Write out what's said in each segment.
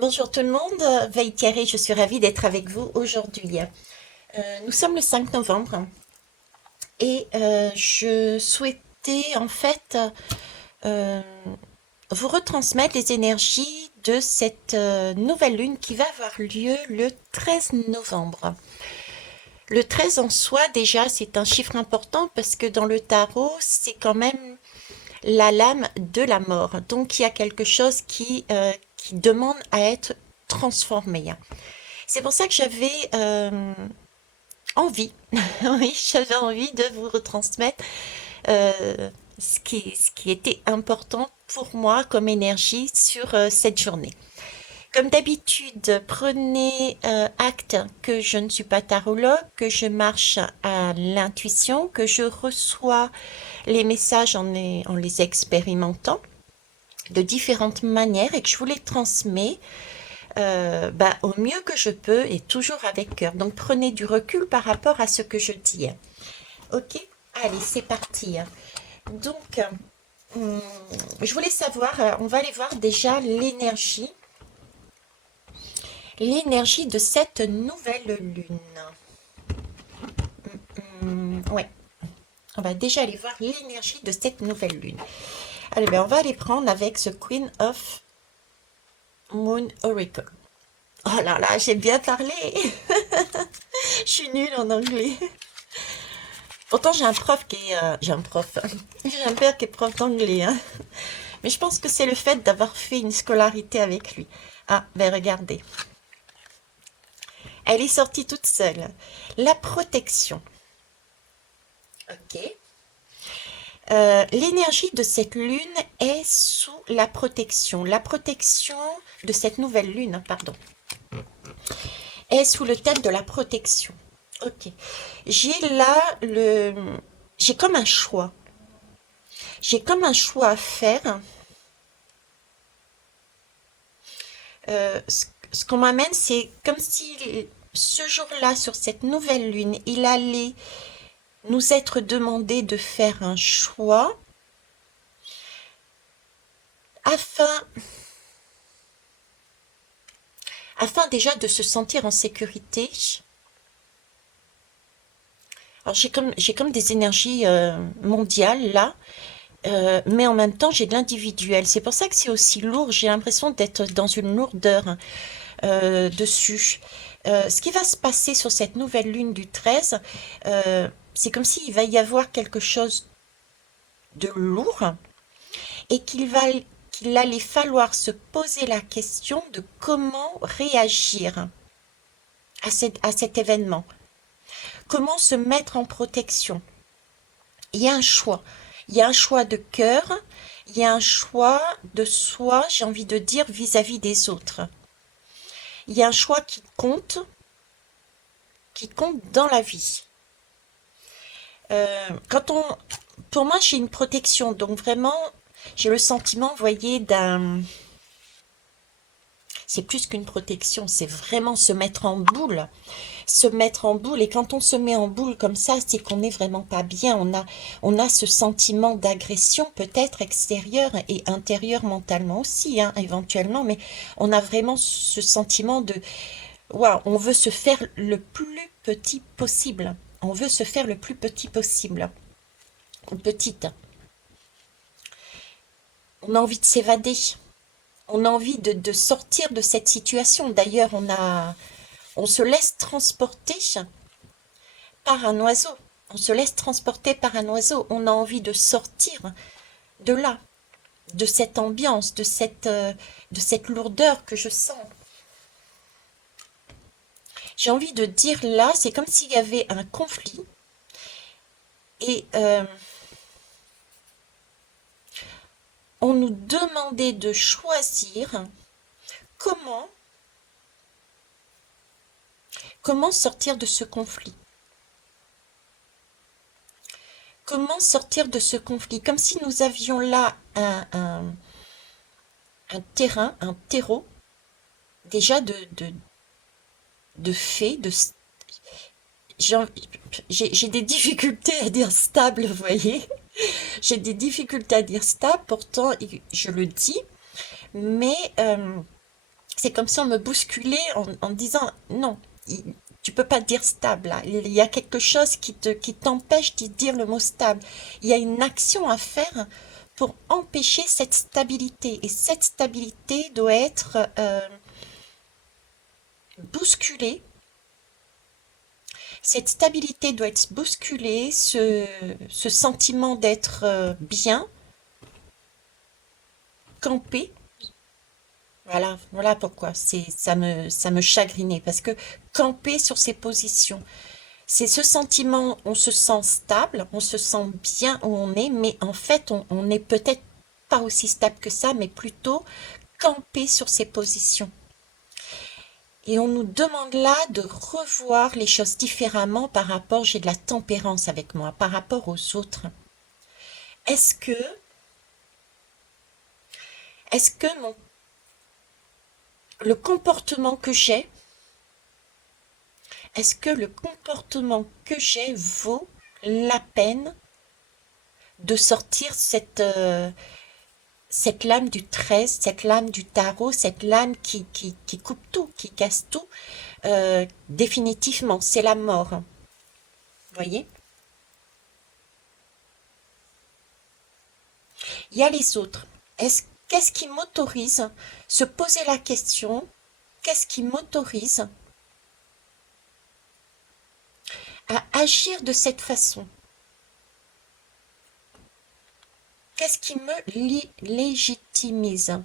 Bonjour tout le monde, Veille Thierry, je suis ravie d'être avec vous aujourd'hui. Nous sommes le 5 novembre et je souhaitais en fait euh, vous retransmettre les énergies de cette nouvelle lune qui va avoir lieu le 13 novembre. Le 13 en soi déjà c'est un chiffre important parce que dans le tarot c'est quand même la lame de la mort. Donc il y a quelque chose qui demande à être transformé. C'est pour ça que j'avais envie, oui, j'avais envie de vous retransmettre ce qui était important pour moi comme énergie sur cette journée. Comme d'habitude, prenez acte que je ne suis pas tarologue, que je marche à l'intuition, que je reçois les messages en les expérimentant de différentes manières et que je vous les transmets au mieux que je peux et toujours avec cœur. Donc prenez du recul par rapport à ce que je dis. Ok. Allez, c'est parti. Donc, hum, je voulais savoir, on va aller voir déjà l'énergie de cette nouvelle lune. Ouais, on va déjà aller voir l'énergie de cette nouvelle lune. Allez, on va aller prendre avec ce Queen of Moon Oracle. Oh là là, j'ai bien parlé. Je suis nulle en anglais. Pourtant, j'ai un prof qui est. J'ai un prof. J'ai un père qui est prof d'anglais, hein. Mais je pense que c'est le fait d'avoir fait une scolarité avec lui. Ah, ben regardez. Elle est sortie toute seule. La protection. Ok. L'énergie de cette lune est sous la protection. La protection de cette nouvelle lune, pardon, est sous le thème de la protection. Ok. J'ai là le. J'ai comme un choix. J'ai comme un choix à faire. Ce qu'on m'amène, c'est comme si ce jour-là, sur cette nouvelle lune, il allait nous être demandé de faire un choix afin, afin déjà de se sentir en sécurité. Alors j'ai comme des énergies mondiales là, mais en même temps j'ai de l'individuel. C'est pour ça que c'est aussi lourd. J'ai l'impression d'être dans une lourdeur dessus. Ce qui va se passer sur cette nouvelle lune du 13, c'est comme s'il va y avoir quelque chose de lourd et qu'il allait falloir se poser la question de comment réagir à cet événement, comment se mettre en protection. Il y a un choix. Il y a un choix de cœur, il y a un choix de soi, j'ai envie de dire, vis-à-vis des autres. Il y a un choix qui compte dans la vie. Quand on, pour moi, j'ai une protection, donc vraiment, j'ai le sentiment, vous voyez, c'est plus qu'une protection, c'est vraiment se mettre en boule, se mettre en boule. Et quand on se met en boule comme ça, c'est qu'on n'est vraiment pas bien. On a ce sentiment d'agression, peut-être extérieur et intérieur mentalement aussi, hein, éventuellement, mais on a vraiment ce sentiment de, waouh, on veut se faire le plus petit possible. On veut se faire le plus petit possible. Ou petite. On a envie de s'évader. On a envie de sortir de cette situation. D'ailleurs, on se laisse transporter par un oiseau. On se laisse transporter par un oiseau. On a envie de sortir de là, de cette ambiance, de cette lourdeur que je sens. J'ai envie de dire là, c'est comme s'il y avait un conflit et on nous demandait de choisir comment, comment sortir de ce conflit. Comment sortir de ce conflit? Comme si nous avions là un terrain, un terreau, déjà de fait, j'ai j'ai des difficultés à dire stable, vous voyez. J'ai des difficultés à dire stable, pourtant je le dis, mais C'est comme si on me bousculait en disant non, tu peux pas dire stable là. Il y a quelque chose qui t'empêche de dire le mot stable. Il y a une action à faire pour empêcher cette stabilité. Et cette stabilité doit être bousculée. Cette stabilité doit être bousculée, ce sentiment d'être bien, campé. Voilà pourquoi ça me chagrinait parce que camper sur ses positions, c'est ce sentiment, on se sent stable, on se sent bien où on est, mais en fait, on n'est peut-être pas aussi stable que ça, mais plutôt camper sur ses positions. Et on nous demande là de revoir les choses différemment par rapport, j'ai de la tempérance avec moi, par rapport aux autres. Est-ce que, est-ce que le comportement que j'ai, est-ce que le comportement que j'ai vaut la peine de sortir cette lame du 13, cette lame du tarot, cette lame qui coupe tout, qui casse tout, définitivement, c'est la mort. Vous voyez? Il y a les autres. Qu'est-ce qui m'autorise se poser la question, qu'est-ce qui m'autorise à agir de cette façon? Qu'est-ce qui me légitimise?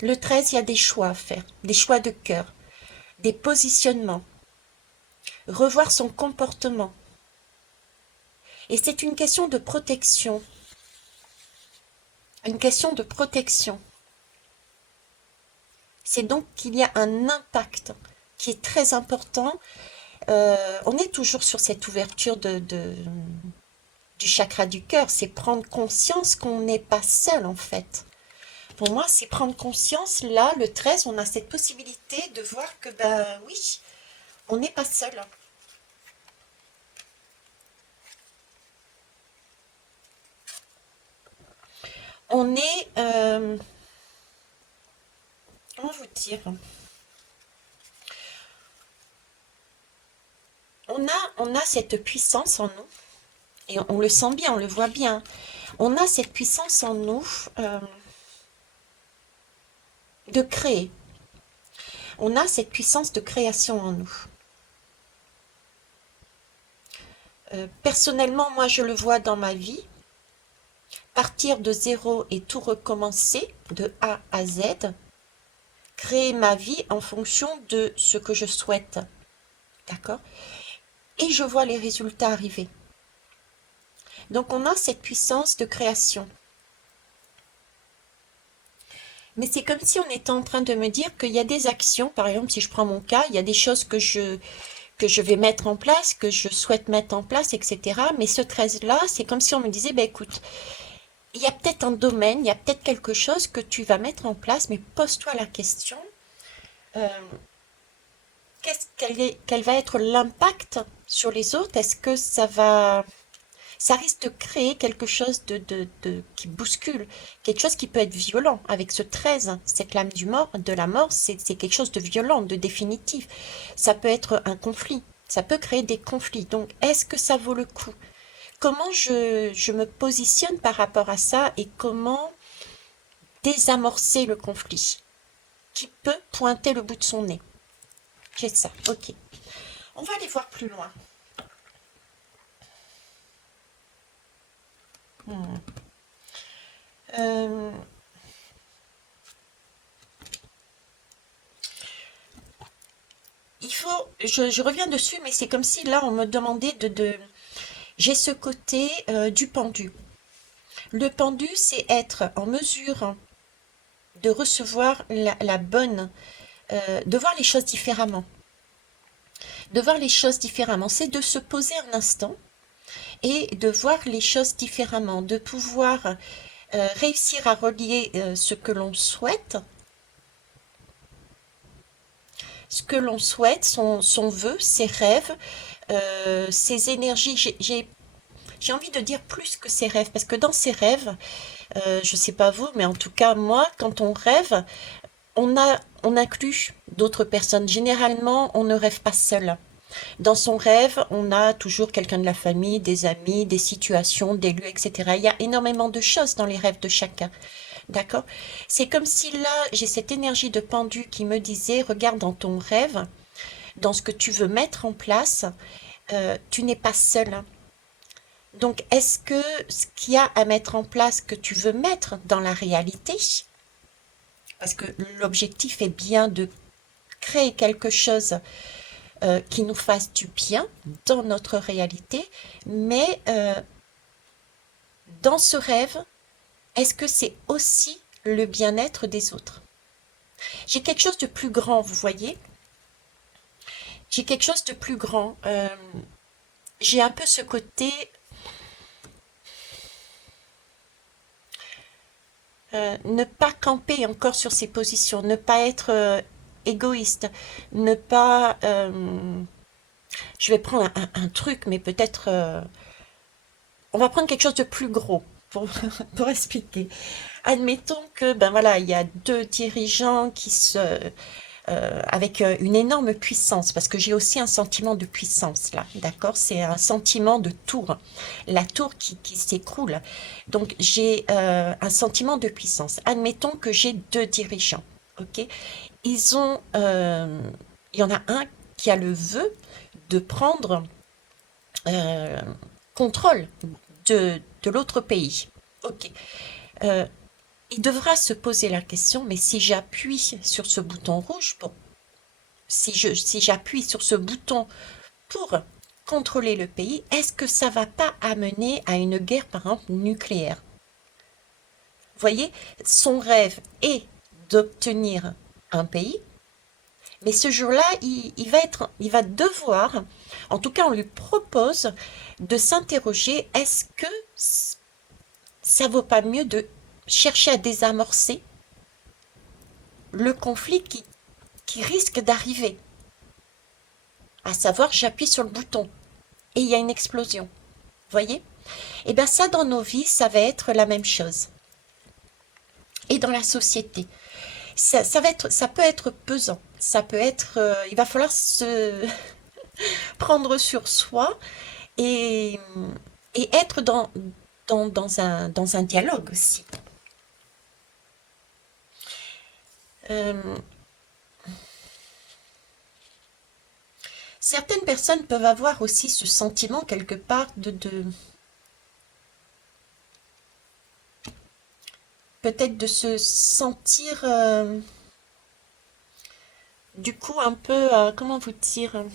Le 13, il y a des choix à faire, des choix de cœur, des positionnements, revoir son comportement. Et c'est une question de protection. Une question de protection. C'est donc qu'il y a un impact qui est très important. On est toujours sur cette ouverture du chakra du cœur. C'est prendre conscience qu'on n'est pas seul en fait. Pour moi, c'est prendre conscience. Là, le 13, on a cette possibilité de voir que, ben oui, on n'est pas seul. On est, comment vous dire? On a cette puissance en nous, et on le sent bien, on le voit bien. On a cette puissance en nous de créer. On a cette puissance de création en nous. Personnellement, moi, je le vois dans ma vie. Partir de zéro et tout recommencer, de A à Z. Créer ma vie en fonction de ce que je souhaite. D'accord? Et je vois les résultats arriver. Donc on a cette puissance de création. Mais c'est comme si on était en train de me dire qu'il y a des actions, par exemple si je prends mon cas, il y a des choses que je vais mettre en place, que je souhaite mettre en place, etc. Mais ce 13-là, c'est comme si on me disait, ben écoute, il y a peut-être un domaine, il y a peut-être quelque chose que tu vas mettre en place, mais pose-toi la question, euh, quel va être l'impact sur les autres? Est-ce que ça risque de créer quelque chose qui bouscule, quelque chose qui peut être violent. Avec ce 13, cette lame de la mort, c'est quelque chose de violent, de définitif. Ça peut être un conflit, ça peut créer des conflits. Donc, est-ce que ça vaut le coup? Comment je me positionne par rapport à ça et comment désamorcer le conflit qui peut pointer le bout de son nez? J'ai ça, ok. On va aller voir plus loin. Hmm. Euh, je reviens dessus, mais c'est comme si là on me demandait j'ai ce côté du pendu. Le pendu, c'est être en mesure de recevoir la bonne, de voir les choses différemment. De voir les choses différemment, c'est de se poser un instant et de voir les choses différemment, de pouvoir réussir à relier ce que l'on souhaite, son vœu, ses rêves, ses énergies. J'ai envie de dire plus que ses rêves, parce que dans ses rêves, Je sais pas vous, mais en tout cas, moi, quand on rêve, on inclut d'autres personnes. Généralement, on ne rêve pas seul. Dans son rêve, on a toujours quelqu'un de la famille, des amis, des situations, des lieux, etc. Il y a énormément de choses dans les rêves de chacun. D'accord? C'est comme si là, j'ai cette énergie de pendu qui me disait, regarde dans ton rêve, dans ce que tu veux mettre en place, tu n'es pas seul. Donc, est-ce que ce qu'il y a à mettre en place que tu veux mettre dans la réalité, parce que l'objectif est bien de créer quelque chose qui nous fasse du bien dans notre réalité, mais dans ce rêve, est-ce que c'est aussi le bien-être des autres? J'ai quelque chose de plus grand, vous voyez? J'ai quelque chose de plus grand. J'ai un peu ce côté ne pas camper encore sur ses positions, ne pas être égoïste, ne pas... je vais prendre un truc, mais peut-être... on va prendre quelque chose de plus gros pour, pour expliquer. Admettons que, ben voilà, il y a deux dirigeants qui se... avec une énorme puissance, parce que j'ai aussi un sentiment de puissance là, d'accord? C'est un sentiment de tour, la tour qui s'écroule. Donc j'ai un sentiment de puissance. Admettons que j'ai deux dirigeants, ok? Ils ont, il y en a un qui a le vœu de prendre euh, contrôle de l'autre pays. Ok. Euh, il devra se poser la question, mais si j'appuie sur ce bouton rouge, bon, si j'appuie sur ce bouton pour contrôler le pays, est-ce que ça va pas amener à une guerre, par exemple, nucléaire? Vous voyez, son rêve est d'obtenir un pays, mais ce jour-là, il va devoir, en tout cas, on lui propose de s'interroger, est-ce que ça vaut pas mieux de chercher à désamorcer le conflit qui risque d'arriver? À savoir, j'appuie sur le bouton et il y a une explosion. Vous voyez? Et bien ça, dans nos vies, ça va être la même chose. Et dans la société. Ça peut être pesant. Ça peut être... il va falloir se prendre sur soi et, et être dans un dialogue aussi. Euh, Certaines personnes peuvent avoir aussi ce sentiment quelque part de peut-être de se sentir du coup un peu, comment vous dire,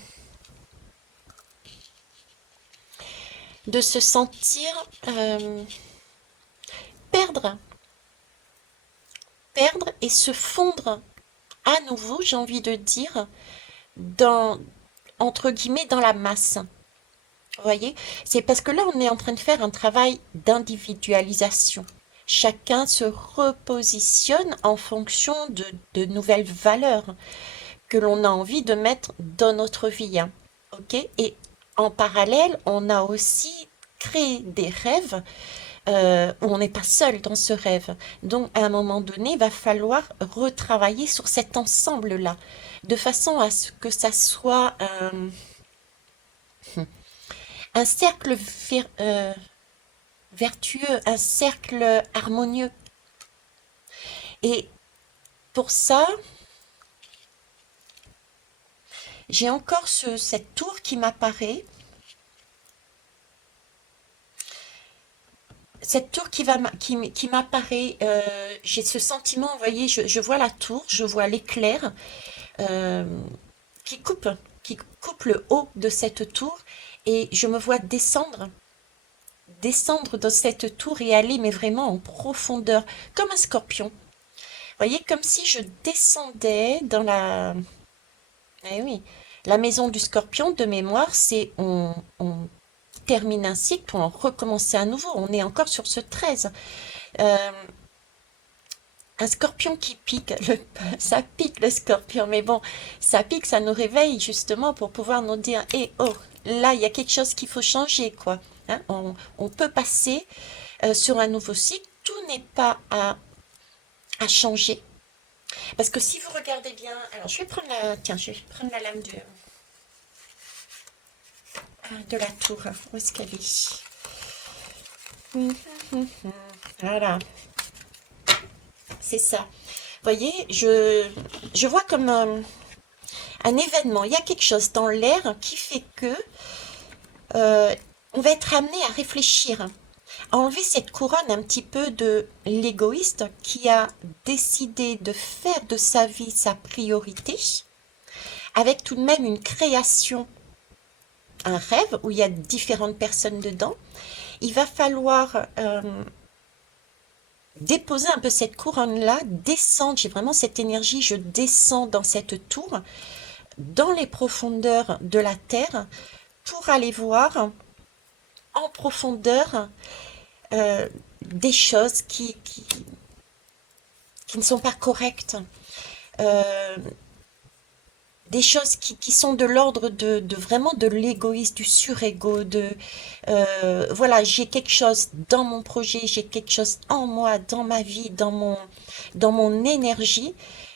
de se sentir perdre, perdre et se fondre à nouveau, j'ai envie de dire, dans, entre guillemets, dans la masse. Vous voyez? C'est parce que là, on est en train de faire un travail d'individualisation. Chacun se repositionne en fonction de nouvelles valeurs que l'on a envie de mettre dans notre vie, hein. Ok? Et en parallèle, on a aussi créé des rêves où on n'est pas seul dans ce rêve. Donc, à un moment donné, il va falloir retravailler sur cet ensemble-là, de façon à ce que ça soit un cercle vertueux, un cercle harmonieux. Et pour ça, j'ai encore cette tour qui m'apparaît, cette tour qui m'apparaît, j'ai ce sentiment, vous voyez, je vois la tour, je vois l'éclair euh, qui coupe, qui coupe le haut de cette tour, et je me vois descendre dans cette tour et aller, mais vraiment en profondeur, comme un scorpion. Vous voyez, comme si je descendais dans la... Eh oui, la maison du scorpion, de mémoire, c'est on termine un cycle pour en recommencer à nouveau. On est encore sur ce 13. Euh, un scorpion qui pique, ça pique le scorpion, mais bon, ça pique, ça nous réveille justement pour pouvoir nous dire, eh oh, là, il y a quelque chose qu'il faut changer, quoi. Hein, on peut passer sur un nouveau cycle, tout n'ai pas à changer. Parce que si vous regardez bien, alors je vais prendre tiens, je vais prendre la lame de la tour. Où est-ce qu'elle est? Voilà, c'est ça. Vous voyez, je vois comme un événement. Il y a quelque chose dans l'air qui fait que euh, on va être amené à réfléchir, à enlever cette couronne un petit peu de l'égoïste qui a décidé de faire de sa vie sa priorité, avec tout de même une création, un rêve où il y a différentes personnes dedans. Il va falloir déposer un peu cette couronne-là, descendre, j'ai vraiment cette énergie, je descends dans cette tour, dans les profondeurs de la terre, pour aller voir en profondeur des choses qui ne sont pas correctes, euh, des choses qui sont de l'ordre de vraiment de l'égoïsme, du surego, voilà, j'ai quelque chose dans mon projet, j'ai quelque chose en moi, dans ma vie, dans mon énergie,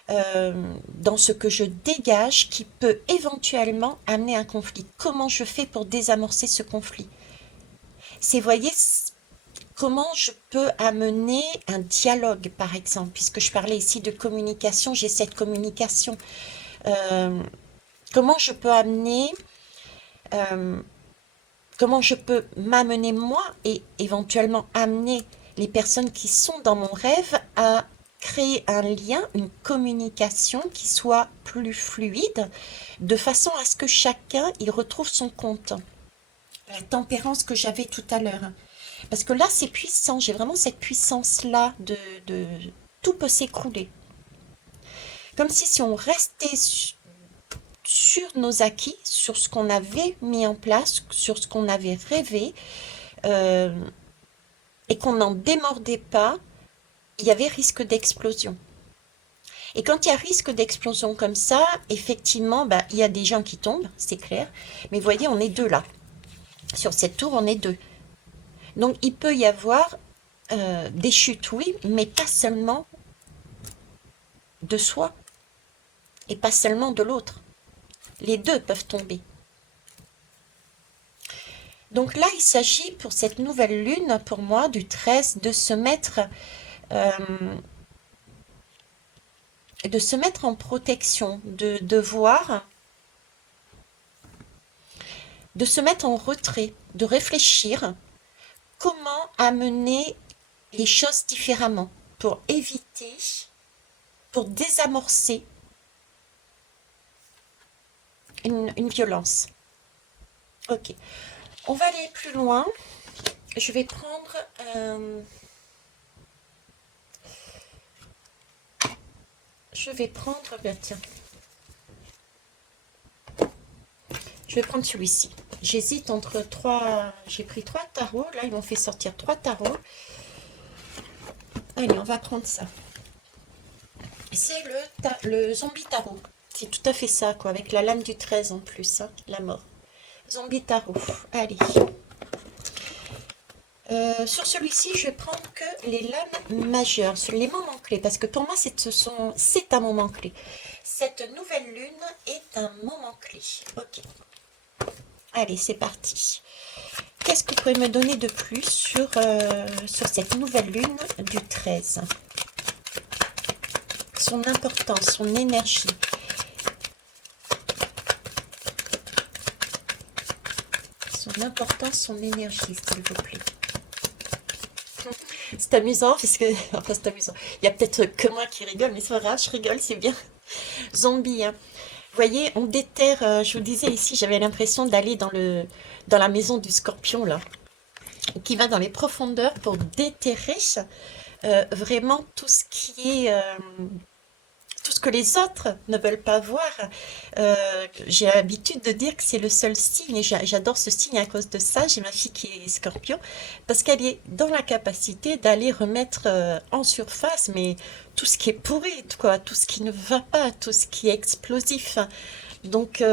dans ce que je dégage qui peut éventuellement amener un conflit. Comment je fais pour désamorcer ce conflit? C'est, voyez, comment je peux amener un dialogue, par exemple, puisque je parlais ici de communication, j'ai cette communication. Euh, comment je peux amener, euh, comment je peux m'amener moi et éventuellement amener les personnes qui sont dans mon rêve à créer un lien, une communication qui soit plus fluide, de façon à ce que chacun y retrouve son compte. La tempérance que j'avais tout à l'heure. Parce que là, c'est puissant. J'ai vraiment cette puissance-là de tout peut s'écrouler. Comme si on restait sur nos acquis, sur ce qu'on avait mis en place, sur ce qu'on avait rêvé, euh, et qu'on n'en démordait pas, il y avait risque d'explosion. Et quand il y a risque d'explosion comme ça, effectivement, bah, il y a des gens qui tombent, c'est clair. Mais vous voyez, on est deux là. Sur cette tour, on est deux. Donc il peut y avoir des chutes, oui, mais pas seulement de soi et pas seulement de l'autre. Les deux peuvent tomber. Donc là, il s'agit pour cette nouvelle lune, pour moi, du 13, euh, de se mettre en protection, de voir, de se mettre en retrait, de réfléchir comment amener les choses différemment pour éviter, pour désamorcer une violence. Ok, on va aller plus loin. Je vais prendre ben tiens, je vais prendre celui-ci. J'hésite entre trois. J'ai pris trois tarots. Là, ils m'ont fait sortir trois tarots. Allez, on va prendre ça. C'est le zombie tarot. C'est tout à fait ça, quoi, avec la lame du 13 en plus, hein, la mort. Zombie tarot. Allez. Sur celui-ci, je vais prendre que les lames majeures, sur les moments clés, parce que pour moi, c'est un moment clé. Cette nouvelle lune est un moment clé. Ok. Allez, c'est parti. Qu'est-ce que vous pouvez me donner de plus sur cette nouvelle lune du 13? Son importance, son énergie. Son importance, son énergie, s'il vous plaît. C'est amusant, parce que... Enfin, c'est amusant. Il y a peut-être que moi qui rigole, mais c'est pas grave, je rigole, c'est bien. Zombie, hein. Vous voyez, on déterre, je vous disais ici, j'avais l'impression d'aller dans la maison du scorpion, là, qui va dans les profondeurs pour déterrer vraiment tout ce qui est... tout ce que les autres ne veulent pas voir. J'ai l'habitude de dire que c'est le seul signe, et j'adore ce signe à cause de ça. J'ai ma fille qui est scorpion, parce qu'elle est dans la capacité d'aller remettre en surface, mais tout ce qui est pourri, quoi, tout ce qui ne va pas, tout ce qui est explosif. Donc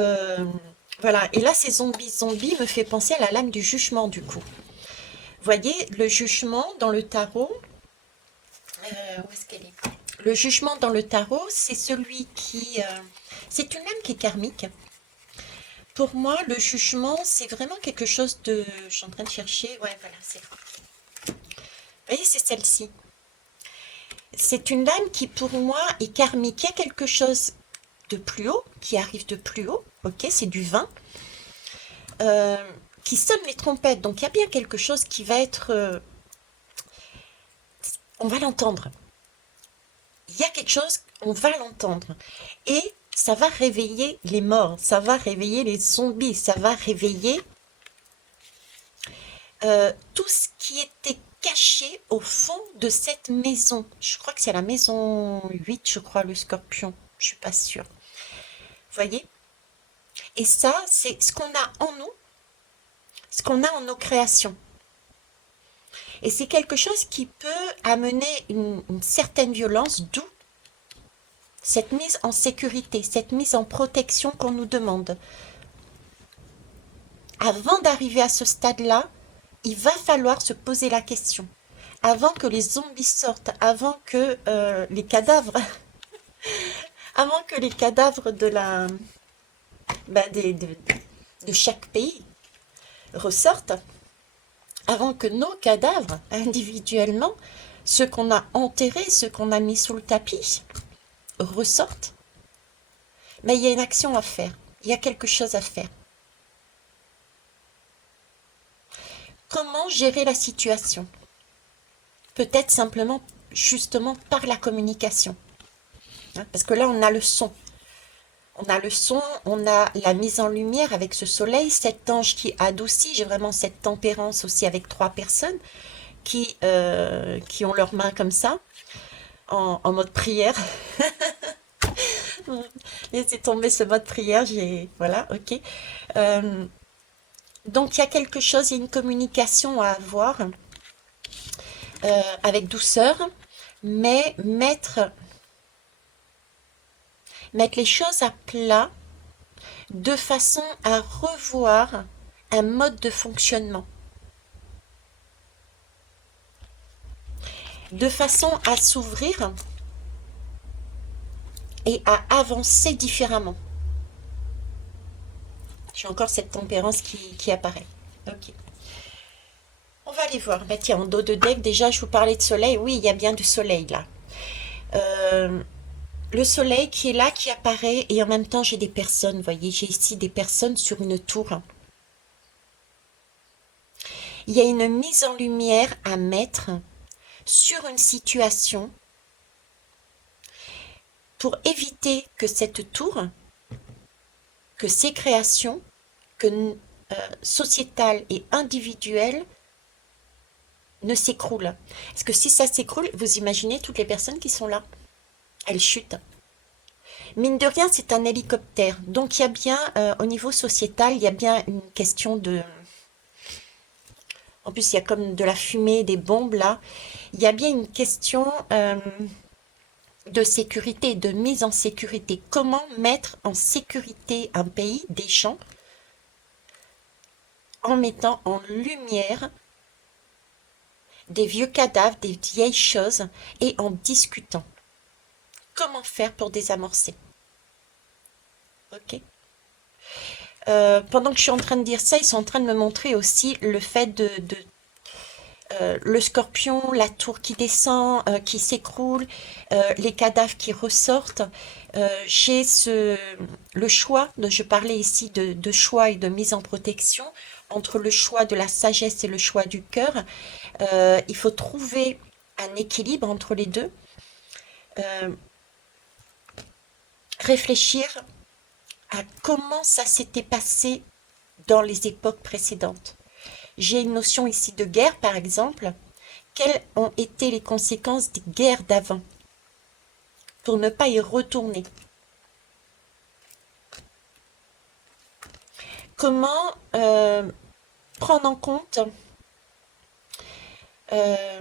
voilà, et là, ces zombies me fait penser à la lame du jugement, du coup. Vous voyez, le jugement dans le tarot, Où est-ce qu'elle est? Le jugement dans le tarot, c'est celui qui... c'est une âme qui est karmique. Pour moi, le jugement, c'est vraiment quelque chose de... Je suis en train de chercher. Ouais, voilà, c'est... Vous voyez, c'est celle-ci. C'est une âme qui, pour moi, est karmique. Il y a quelque chose de plus haut, qui arrive de plus haut. Ok, c'est du vin. euh, qui sonne les trompettes. Donc, il y a bien quelque chose qui va être... on va l'entendre. Il y a quelque chose, on va l'entendre. Et ça va réveiller les morts, ça va réveiller les zombies, ça va réveiller tout ce qui était caché au fond de cette maison. Je crois que c'est la maison 8, je crois, le scorpion. Je suis pas sûre. Vous voyez? Et ça, c'est ce qu'on a en nous, ce qu'on a en nos créations. Et c'est quelque chose qui peut amener une certaine violence, d'où cette mise en sécurité, cette mise en protection qu'on nous demande. Avant d'arriver à ce stade-là, il va falloir se poser la question. Avant que les zombies sortent, avant que les cadavres, avant que les cadavres de la, ben, de chaque pays ressortent, avant que nos cadavres individuellement, ceux qu'on a enterrés, ceux qu'on a mis sous le tapis, ressortent, mais il y a une action à faire. Il y a quelque chose à faire. Comment gérer la situation? Peut-être simplement, justement, par la communication. Hein, parce que là, on a le son. On a le son, on a la mise en lumière avec ce soleil, cet ange qui adoucit. J'ai vraiment cette tempérance aussi avec trois personnes qui ont leurs mains comme ça, en mode prière. Laissez tomber ce mode prière, voilà, ok. Euh, donc il y a quelque chose, il y a une communication à avoir avec douceur, mais mettre les choses à plat de façon à revoir un mode de fonctionnement, de façon à s'ouvrir et à avancer différemment. J'ai encore cette tempérance qui apparaît. Ok. On va aller voir. Bah tiens, en dos de deck, déjà, je vous parlais de soleil. Oui, il y a bien du soleil là. Euh, le soleil qui est là, qui apparaît, et en même temps, j'ai des personnes. Vous voyez, j'ai ici des personnes sur une tour. Il y a une mise en lumière à mettre sur une situation pour éviter que cette tour, que ces créations, que sociétales et individuelles ne s'écroulent. Parce que si ça s'écroule, vous imaginez toutes les personnes qui sont là, elles chutent. Mine de rien, c'est un hélicoptère. Donc il y a bien, au niveau sociétal, il y a bien une question de... En plus, il y a comme de la fumée, des bombes là. Il y a bien une question de sécurité, de mise en sécurité. Comment mettre en sécurité un pays, des gens, en mettant en lumière des vieux cadavres, des vieilles choses, et en discutant. Comment faire pour désamorcer? Ok. Pendant que je suis en train de dire ça, ils sont en train de me montrer aussi le fait le scorpion, la tour qui descend, qui s'écroule, les cadavres qui ressortent. J'ai le choix, je parlais ici de choix et de mise en protection, entre le choix de la sagesse et le choix du cœur. Il faut trouver un équilibre entre les deux. Euh, réfléchir à comment ça s'était passé dans les époques précédentes. J'ai une notion ici de guerre, par exemple. Quelles ont été les conséquences des guerres d'avant pour ne pas y retourner? Comment prendre en compte euh,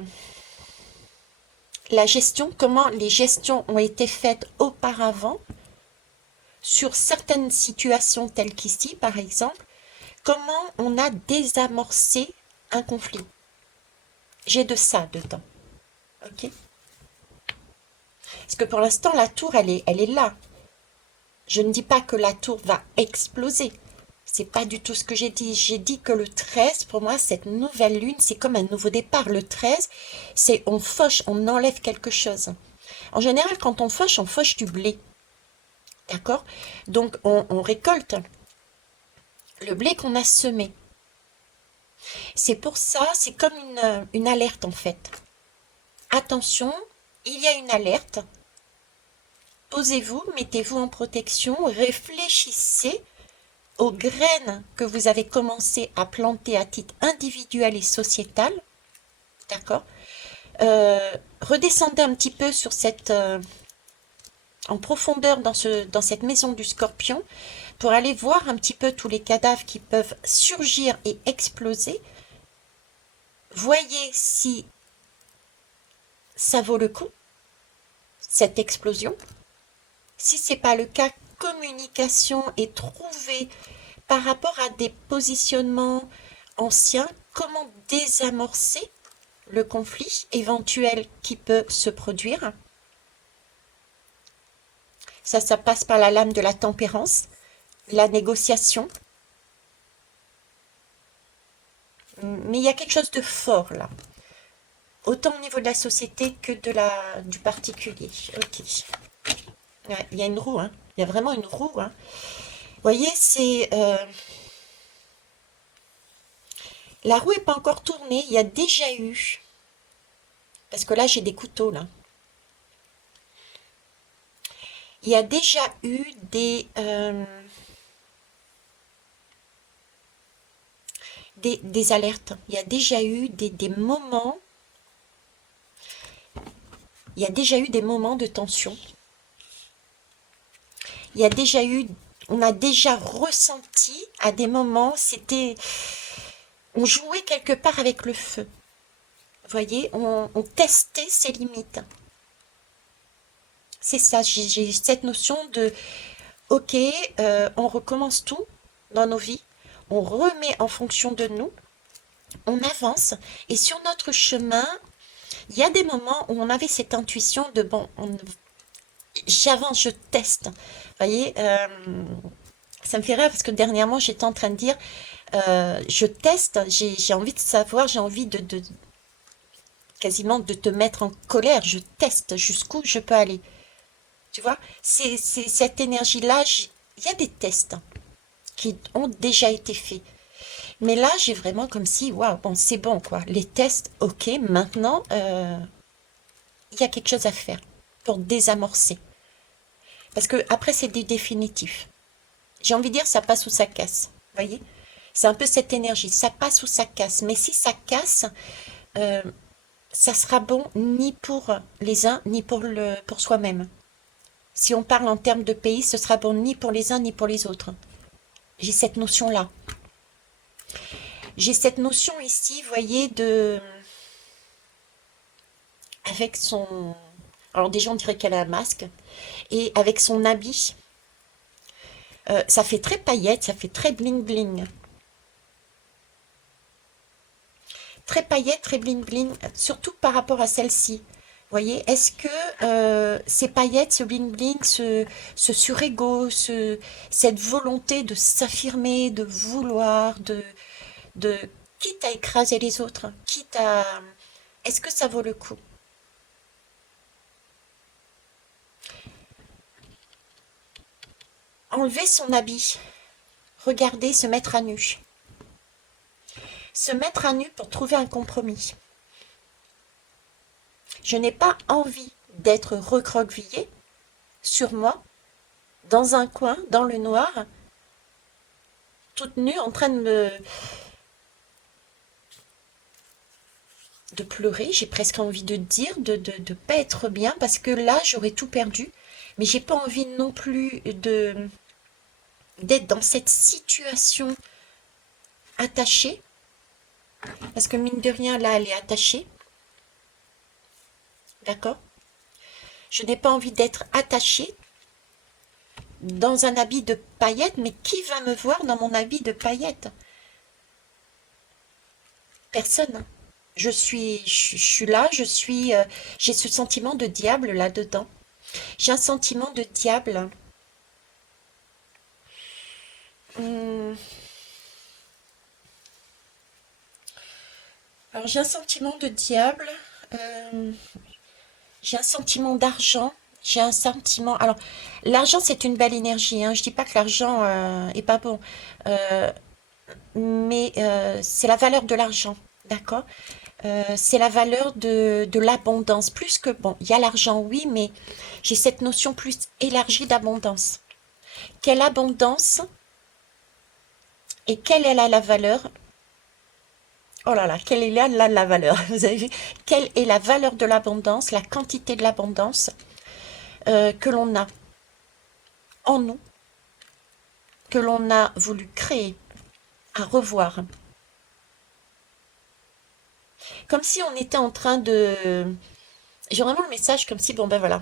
la gestion, comment les gestions ont été faites auparavant sur certaines situations telles qu'ici, par exemple, comment on a désamorcé un conflit. J'ai de ça dedans. Ok. Parce que pour l'instant, la tour, elle est là. Je ne dis pas que la tour va exploser. C'est pas du tout ce que j'ai dit. J'ai dit que le 13, pour moi, cette nouvelle lune, c'est comme un nouveau départ. Le 13, c'est on fauche, on enlève quelque chose. En général, quand on fauche du blé. D'accord? Donc, on récolte le blé qu'on a semé. C'est pour ça, c'est comme une alerte en fait. Attention, il y a une alerte. Posez-vous, mettez-vous en protection, réfléchissez aux graines que vous avez commencé à planter à titre individuel et sociétal. D'accord? Redescendez un petit peu sur en profondeur dans cette maison du scorpion pour aller voir un petit peu tous les cadavres qui peuvent surgir et exploser. Voyez si ça vaut le coup, cette explosion. Si ce n'est pas le cas, communication et trouver par rapport à des positionnements anciens, comment désamorcer le conflit éventuel qui peut se produire. Ça passe par la lame de la tempérance, la négociation. Mais il y a quelque chose de fort là, autant au niveau de la société que du particulier. Ok. Ouais, il y a une roue, hein. Il y a vraiment une roue, hein. Vous voyez, la roue n'est pas encore tournée, il y a déjà eu, parce que là j'ai des couteaux là, il y a déjà eu des alertes, il y a déjà eu des moments, il y a déjà eu des moments de tension, il y a déjà eu, on a déjà ressenti à des moments, on jouait quelque part avec le feu, vous voyez, on testait ses limites. C'est ça, j'ai cette notion de, ok, on recommence tout dans nos vies, on remet en fonction de nous, on avance, et sur notre chemin, il y a des moments où on avait cette intuition de, bon, j'avance, je teste. Vous voyez, ça me fait rire parce que dernièrement, j'étais en train de dire, je teste, j'ai envie de savoir, j'ai envie de quasiment de te mettre en colère, je teste jusqu'où je peux aller. Tu vois, c'est cette énergie-là, il y a des tests qui ont déjà été faits. Mais là, j'ai vraiment comme si, waouh, bon, c'est bon, quoi. Les tests, ok, maintenant, il y a quelque chose à faire pour désamorcer. Parce que après, c'est du définitif. J'ai envie de dire, ça passe ou ça casse. Vous voyez? C'est un peu cette énergie, ça passe ou ça casse. Mais si ça casse, euh, ça sera bon ni pour les uns, ni pour soi-même. Si on parle en termes de pays, ce sera bon ni pour les uns, ni pour les autres. J'ai cette notion-là. J'ai cette notion ici, vous voyez, avec son... Alors déjà, on dirait qu'elle a un masque. Et avec son habit, ça fait très paillette, ça fait très bling-bling. Très paillette, très bling-bling, surtout par rapport à celle-ci. Vous voyez, est-ce que ces paillettes, ce bling-bling, ce surego, cette volonté de s'affirmer, de vouloir, de quitte à écraser les autres, quitte à... Est-ce que ça vaut le coup? Enlever son habit, regarder, se mettre à nu. Se mettre à nu pour trouver un compromis. Je n'ai pas envie d'être recroquevillée sur moi, dans un coin, dans le noir, toute nue, en train de pleurer. J'ai presque envie de dire, de pas être bien, parce que là, j'aurais tout perdu. Mais j'ai pas envie non plus d'être dans cette situation attachée, parce que mine de rien, là, elle est attachée, d'accord? Je n'ai pas envie d'être attachée dans un habit de paillettes, mais qui va me voir dans mon habit de paillettes? Personne. Je suis là, j'ai ce sentiment de diable là-dedans. J'ai un sentiment de diable. Hum, Alors j'ai un sentiment de diable. euh, j'ai un sentiment d'argent. J'ai un sentiment. Alors l'argent c'est une belle énergie. Hein. Je dis pas que l'argent est pas bon, Euh, mais c'est la valeur de l'argent. D'accord? C'est la valeur de l'abondance. Plus que, bon, il y a l'argent, oui, mais j'ai cette notion plus élargie d'abondance. Quelle abondance et quelle est la valeur? Oh là là, quelle est la valeur? Vous avez vu? Quelle est la valeur de l'abondance, la quantité de l'abondance que l'on a en nous, que l'on a voulu créer, à revoir. Comme si on était en train de... J'ai vraiment le message comme si, bon ben voilà,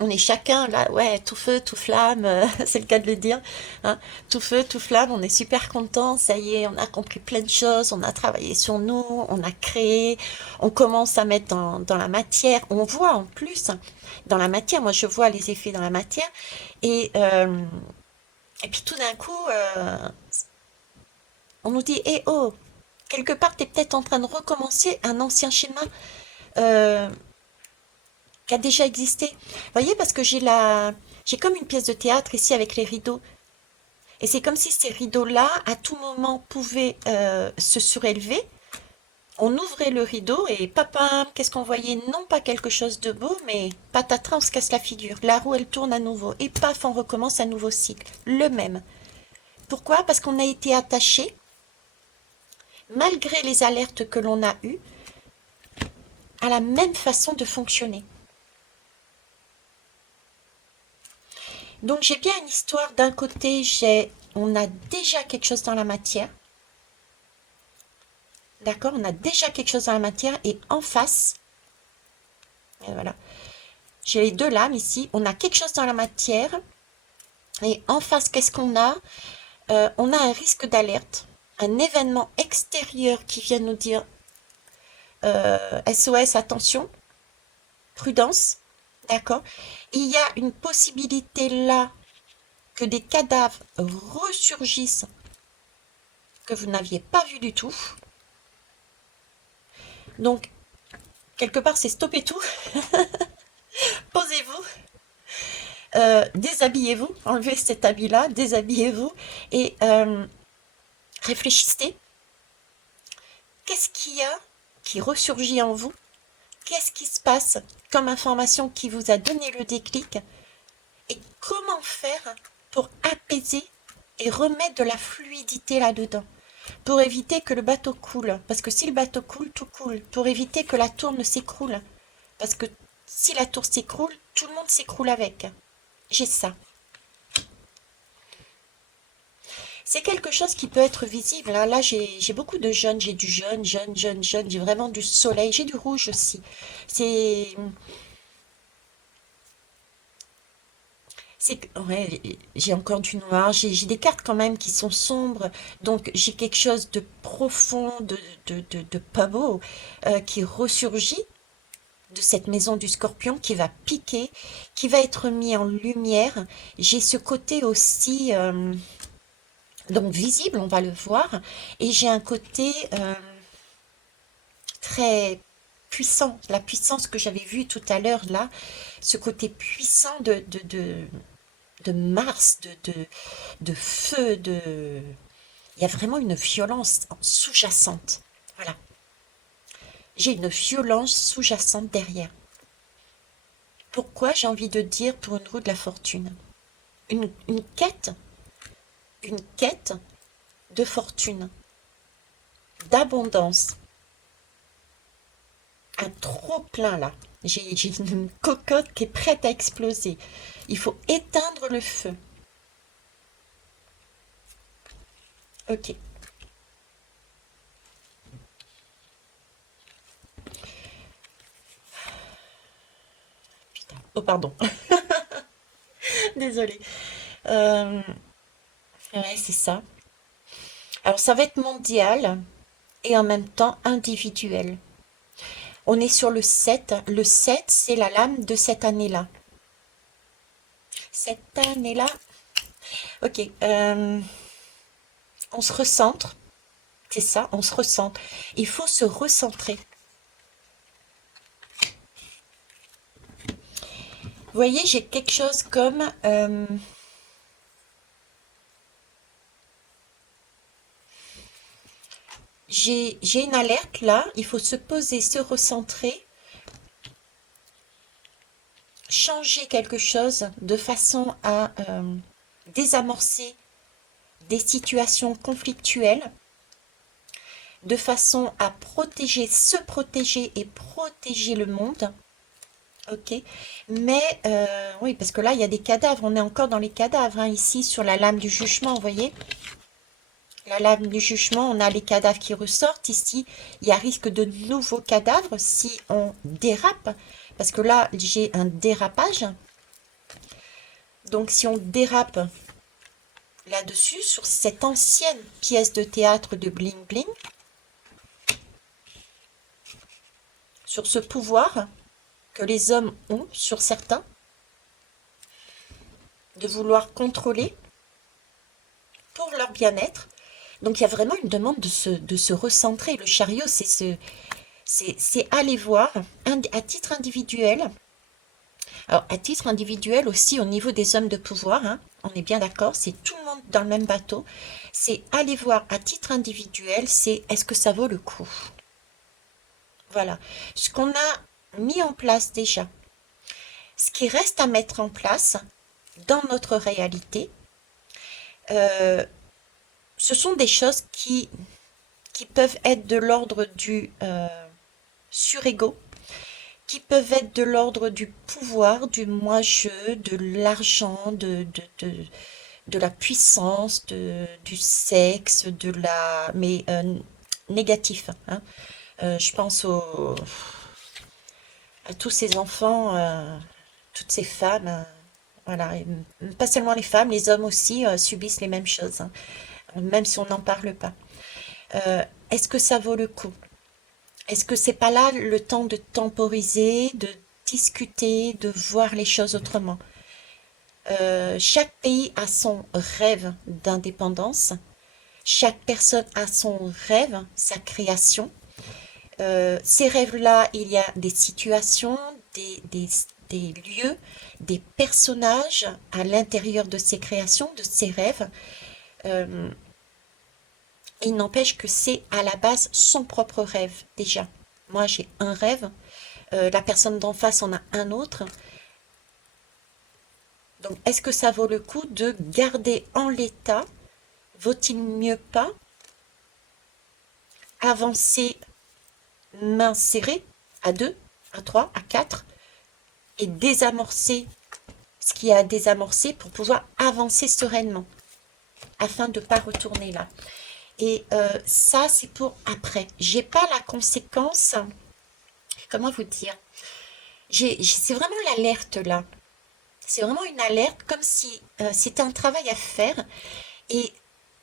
on est chacun là, ouais, tout feu, tout flamme, c'est le cas de le dire, hein, tout feu, tout flamme, on est super content, ça y est, on a compris plein de choses, on a travaillé sur nous, on a créé, on commence à mettre dans la matière, on voit en plus dans la matière, moi je vois les effets dans la matière, et, euh, et puis tout d'un coup, on nous dit, eh oh, quelque part, tu es peut-être en train de recommencer un ancien schéma euh, qui a déjà existé. Vous voyez, parce que j'ai comme une pièce de théâtre ici avec les rideaux. Et c'est comme si ces rideaux-là, à tout moment, pouvaient se surélever. On ouvrait le rideau et papa, qu'est-ce qu'on voyait? Non pas quelque chose de beau, mais patatras, on se casse la figure. La roue, elle tourne à nouveau. Et paf, on recommence un nouveau cycle. Le même. Pourquoi? Parce qu'on a été attaché, malgré les alertes que l'on a eues, à la même façon de fonctionner. Donc j'ai bien une histoire. D'un côté, on a déjà quelque chose dans la matière. D'accord? On a déjà quelque chose dans la matière et en face, et voilà. J'ai les deux lames ici. On a quelque chose dans la matière et en face, qu'est-ce qu'on a? On a un risque d'alerte, un événement extérieur qui vient nous dire SOS, attention, prudence. D'accord? Il y a une possibilité là que des cadavres ressurgissent que vous n'aviez pas vu du tout. Donc, quelque part, c'est stopper tout, posez-vous, déshabillez-vous, enlevez cet habit-là, déshabillez-vous et réfléchissez. Qu'est-ce qu'il y a qui ressurgit en vous? Qu'est-ce qui se passe comme information qui vous a donné le déclic? Et comment faire pour apaiser et remettre de la fluidité là-dedans? Pour éviter que le bateau coule. Parce que si le bateau coule, tout coule. Pour éviter que la tour ne s'écroule. Parce que si la tour s'écroule, tout le monde s'écroule avec. J'ai ça. C'est quelque chose qui peut être visible. Hein. Là, j'ai beaucoup de jeunes. J'ai du jaune, jaune, jaune, jaune. J'ai vraiment du soleil. J'ai du rouge aussi. C'est, ouais, j'ai encore du noir. J'ai des cartes quand même qui sont sombres. Donc, j'ai quelque chose de profond, de pas beau, qui ressurgit de cette maison du scorpion qui va piquer, qui va être mis en lumière. J'ai ce côté aussi donc visible, on va le voir, et j'ai un côté très puissant, la puissance que j'avais vue tout à l'heure là, ce côté puissant de Mars, de feu, il y a vraiment une violence sous-jacente. Voilà, j'ai une violence sous-jacente derrière. Pourquoi j'ai envie de dire pour une roue de la fortune? Une quête de fortune, d'abondance, un trop plein là. J'ai une cocotte qui est prête à exploser. Il faut éteindre le feu. Ok. Putain. Oh pardon. Désolée. Euh, ouais, c'est ça. Alors ça va être mondial et en même temps individuel. On est sur le 7. Le 7, c'est la lame de cette année-là. cette année-là. Ok, on se recentre, c'est ça, on se recentre. Il faut se recentrer. Vous voyez, j'ai quelque chose comme... j'ai une alerte là, il faut se poser, se recentrer, changer quelque chose de façon à désamorcer des situations conflictuelles, de façon à protéger, se protéger et protéger le monde. Ok, mais oui, parce que là, il y a des cadavres, on est encore dans les cadavres, hein, ici, sur la lame du jugement, vous voyez? La lame du jugement, on a les cadavres qui ressortent. Ici, il y a risque de nouveaux cadavres si on dérape, parce que là, j'ai un dérapage. Donc, si on dérape là-dessus, sur cette ancienne pièce de théâtre de Bling Bling, sur ce pouvoir que les hommes ont sur certains, de vouloir contrôler pour leur bien-être. Donc il y a vraiment une demande de se recentrer. Le chariot, c'est aller voir à titre individuel. Alors à titre individuel aussi au niveau des hommes de pouvoir, hein, on est bien d'accord, c'est tout le monde dans le même bateau. C'est aller voir à titre individuel, c'est est-ce que ça vaut le coup? Voilà. Ce qu'on a mis en place déjà, ce qui reste à mettre en place dans notre réalité, euh, ce sont des choses qui peuvent être de l'ordre du surego, qui peuvent être de l'ordre du pouvoir, du moi-je, de l'argent, de la puissance, du sexe, mais négatif, hein. Je pense à tous ces enfants, toutes ces femmes, voilà, et pas seulement les femmes, les hommes aussi subissent les mêmes choses, hein, même si on n'en parle pas. Est-ce que ça vaut le coup? Est-ce que c'est pas là le temps de temporiser, de discuter, de voir les choses autrement? Chaque pays a son rêve d'indépendance. Chaque personne a son rêve, sa création. Ces rêves-là, il y a des situations, des lieux, des personnages à l'intérieur de ces créations, de ces rêves. Euh, il n'empêche que c'est à la base son propre rêve déjà. Moi, j'ai un rêve, la personne d'en face en a un autre. Donc, est-ce que ça vaut le coup de garder en l'état? Vaut-il mieux pas avancer main serrée à deux, à trois, à quatre et désamorcer ce qui a désamorcé pour pouvoir avancer sereinement afin de ne pas retourner là. Et ça, c'est pour après. J'ai pas la conséquence. Comment vous dire? C'est vraiment l'alerte là. C'est vraiment une alerte, comme si c'était un travail à faire. Et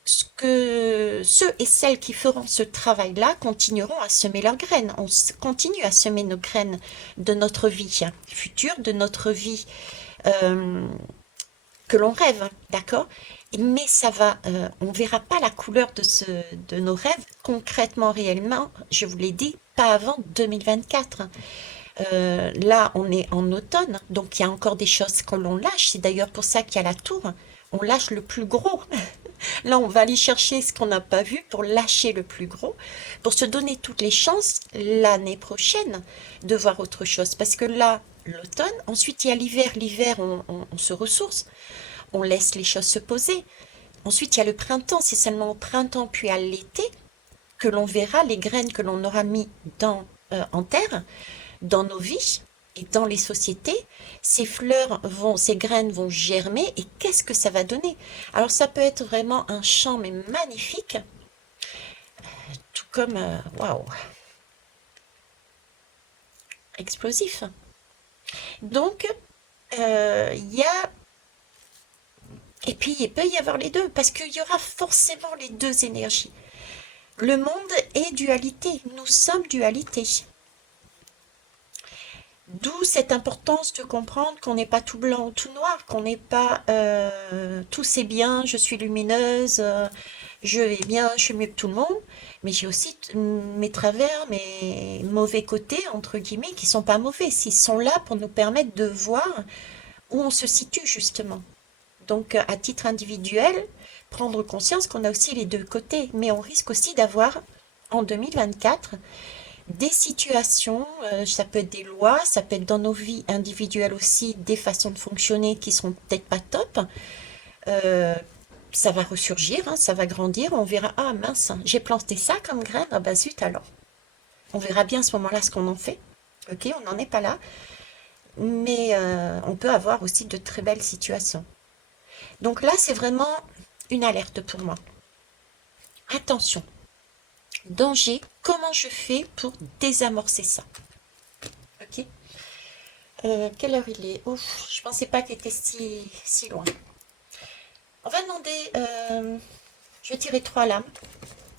ceux et celles qui feront ce travail-là continueront à semer leurs graines. Continue à semer nos graines de notre vie future, de notre vie euh, que l'on rêve, d'accord? Mais ça va, on verra pas la couleur de nos rêves concrètement, réellement, je vous l'ai dit, pas avant 2024. Là, on est en automne, donc il y a encore des choses que l'on lâche. C'est d'ailleurs pour ça qu'il y a la tour. On lâche le plus gros. Là, on va aller chercher ce qu'on n'a pas vu pour lâcher le plus gros, pour se donner toutes les chances l'année prochaine de voir autre chose. Parce que là, l'automne, ensuite il y a l'hiver. L'hiver, on se ressource, on laisse les choses se poser. Ensuite, il y a le printemps. C'est seulement au printemps puis à l'été que l'on verra les graines que l'on aura mis en terre dans nos vies et dans les sociétés, ces graines vont germer et qu'est-ce que ça va donner? Alors ça peut être vraiment un champ mais magnifique, tout comme, waouh, explosif. Donc, il y a, et puis il peut y avoir les deux, parce qu'il y aura forcément les deux énergies. Le monde est dualité, nous sommes dualité. D'où cette importance de comprendre qu'on n'est pas tout blanc ou tout noir, qu'on n'est pas tout c'est bien, je suis lumineuse, je vais bien, je suis mieux que tout le monde, mais j'ai aussi mes travers, mes mauvais côtés, entre guillemets, qui sont pas mauvais, s'ils sont là pour nous permettre de voir où on se situe justement. Donc, à titre individuel, prendre conscience qu'on a aussi les deux côtés, mais on risque aussi d'avoir, en 2024, des situations, ça peut être des lois, ça peut être dans nos vies individuelles aussi, des façons de fonctionner qui seront peut-être pas top. Euh, Ça va ressurgir, hein, ça va grandir, on verra, ah mince, j'ai planté ça comme graine, ah bah zut alors. On verra bien à ce moment-là ce qu'on en fait. Ok, on n'en est pas là, mais on peut avoir aussi de très belles situations. Donc là, c'est vraiment une alerte pour moi. Attention, danger, comment je fais pour désamorcer ça? Ok. Quelle heure il est? Ouf, je pensais pas qu'il était si loin. On va demander, je vais tirer 3 lames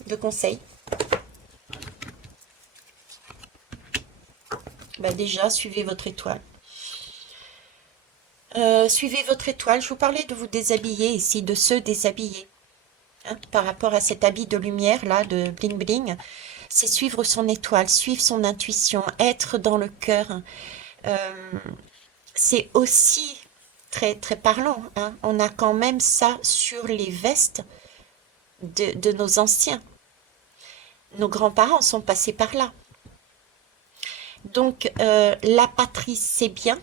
de conseil. Bah déjà, suivez votre étoile. Suivez votre étoile. Je vous parlais de vous déshabiller ici, de se déshabiller, hein, par rapport à cet habit de lumière là, de bling bling. C'est suivre son étoile, suivre son intuition, être dans le cœur. Euh, c'est aussi très parlant, hein. On a quand même ça sur les vestes de nos anciens. Nos grands-parents sont passés par là. Donc, la patrie, c'est bien,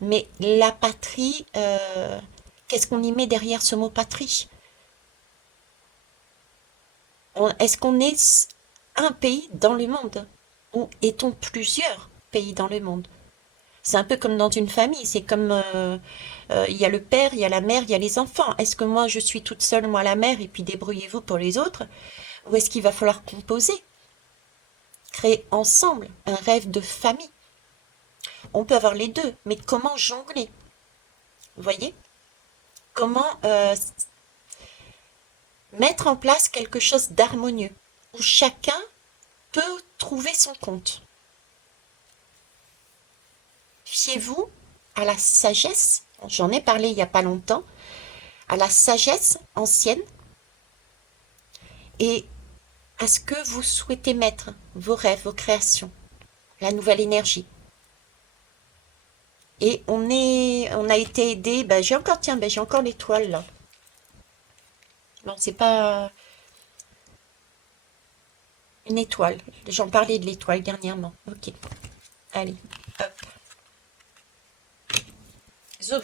mais la patrie, qu'est-ce qu'on y met derrière ce mot patrie? Est-ce qu'on est un pays dans le monde? Ou est-on plusieurs pays dans le monde? C'est un peu comme dans une famille, c'est comme il y a le père, il y a la mère, il y a les enfants. Est-ce que moi je suis toute seule, moi la mère, et puis débrouillez-vous pour les autres? Ou est-ce qu'il va falloir composer, créer ensemble un rêve de famille? On peut avoir les deux, mais comment jongler? Vous voyez? Comment mettre en place quelque chose d'harmonieux, où chacun peut trouver son compte. Fiez-vous à la sagesse, j'en ai parlé il n'y a pas longtemps, à la sagesse ancienne et à ce que vous souhaitez mettre, vos rêves, vos créations, la nouvelle énergie. Et on a été aidé, ben j'ai encore, tiens, ben j'ai encore l'étoile là. Non, c'est pas une étoile. J'en parlais de l'étoile dernièrement. Ok, allez, hop, zoom.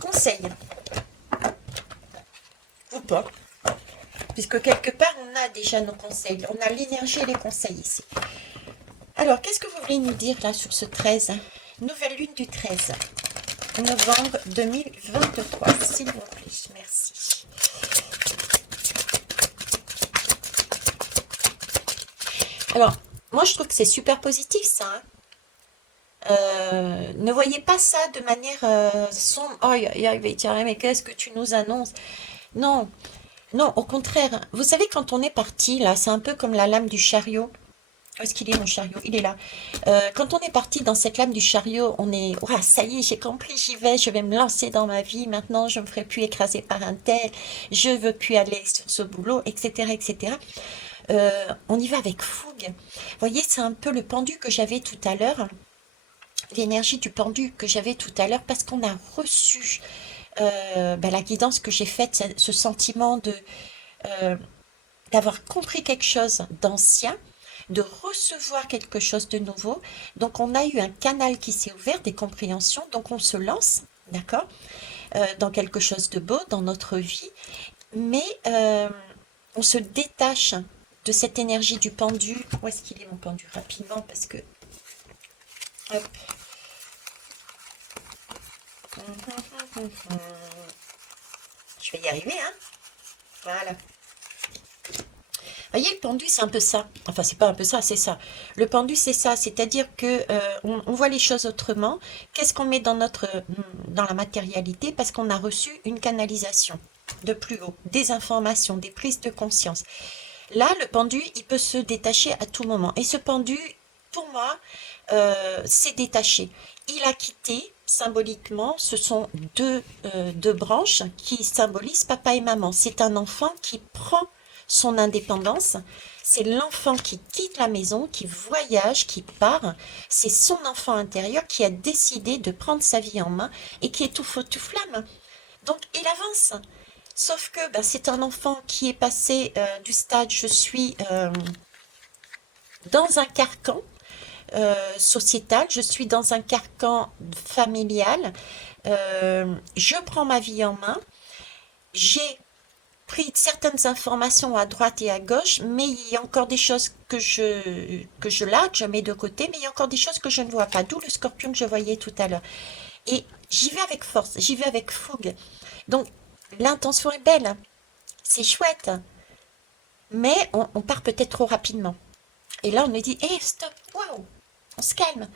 Conseil, ou pas, puisque quelque part on a déjà nos conseils, on a l'énergie et les conseils ici. Alors, qu'est-ce que vous voulez nous dire là sur ce 13? Nouvelle lune du 13 novembre 2023, s'il vous plaît, merci. Alors, moi je trouve que c'est super positif ça, hein. Ne voyez pas ça de manière sombre. Oh, il va dire, mais qu'est-ce que tu nous annonces? Non, non, au contraire. Vous savez, quand on est parti, là, c'est un peu comme la lame du chariot. Où est-ce qu'il est mon chariot? Il est là. Quand on est parti dans cette lame du chariot, on est, ouah, ça y est, j'ai compris, j'y vais, je vais me lancer dans ma vie. Maintenant, je me ferai plus écraser par un tel. Je veux plus aller sur ce boulot, etc., etc. On y va avec fougue. Vous voyez, c'est un peu le pendu que j'avais tout à l'heure, l'énergie du pendu que j'avais tout à l'heure, parce qu'on a reçu la guidance que j'ai faite, ce sentiment de euh, d'avoir compris quelque chose d'ancien, de recevoir quelque chose de nouveau. Donc on a eu un canal qui s'est ouvert, des compréhensions, donc on se lance, d'accord, dans quelque chose de beau dans notre vie, mais on se détache de cette énergie du pendu. Où est-ce qu'il est mon pendu? Rapidement, parce que... Hop. Je vais y arriver, hein. Voilà. Vous voyez, le pendu, c'est un peu ça. Enfin, c'est pas un peu ça, c'est ça. Le pendu, c'est ça. C'est-à-dire que on voit les choses autrement. Qu'est-ce qu'on met dans dans la matérialité? Parce qu'on a reçu une canalisation de plus haut, des informations, des prises de conscience. Là, le pendu, il peut se détacher à tout moment. Et ce pendu, pour moi, s'est détaché. Il a quitté, symboliquement, ce sont deux branches qui symbolisent papa et maman. C'est un enfant qui prend son indépendance, c'est l'enfant qui quitte la maison, qui voyage, qui part. C'est son enfant intérieur qui a décidé de prendre sa vie en main et qui est tout feu, tout flamme. Donc il avance. Sauf que ben, c'est un enfant qui est passé du stade je suis dans un carcan sociétal, je suis dans un carcan familial, je prends ma vie en main, j'ai pris certaines informations à droite et à gauche, mais il y a encore des choses que je lâche, je mets de côté, mais il y a encore des choses que je ne vois pas, d'où le scorpion que je voyais tout à l'heure. Et j'y vais avec force, j'y vais avec fougue. Donc, l'intention est belle, c'est chouette, mais on part peut-être trop rapidement. Et là, on me dit, hé, stop, waouh, on se calme.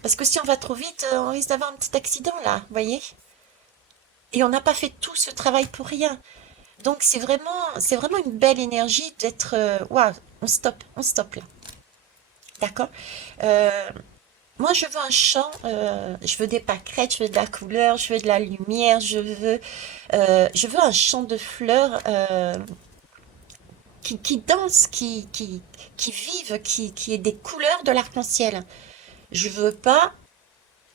Parce que si on va trop vite, on risque d'avoir un petit accident là, vous voyez? Et on n'a pas fait tout ce travail pour rien. Donc c'est vraiment une belle énergie d'être, waouh, on stoppe là, d'accord? Euh, Moi, je veux un champ, je veux des pâquerettes, je veux de la couleur, je veux de la lumière, je veux un champ de fleurs qui dansent, qui vivent, qui ait des couleurs de l'arc-en-ciel. Je veux pas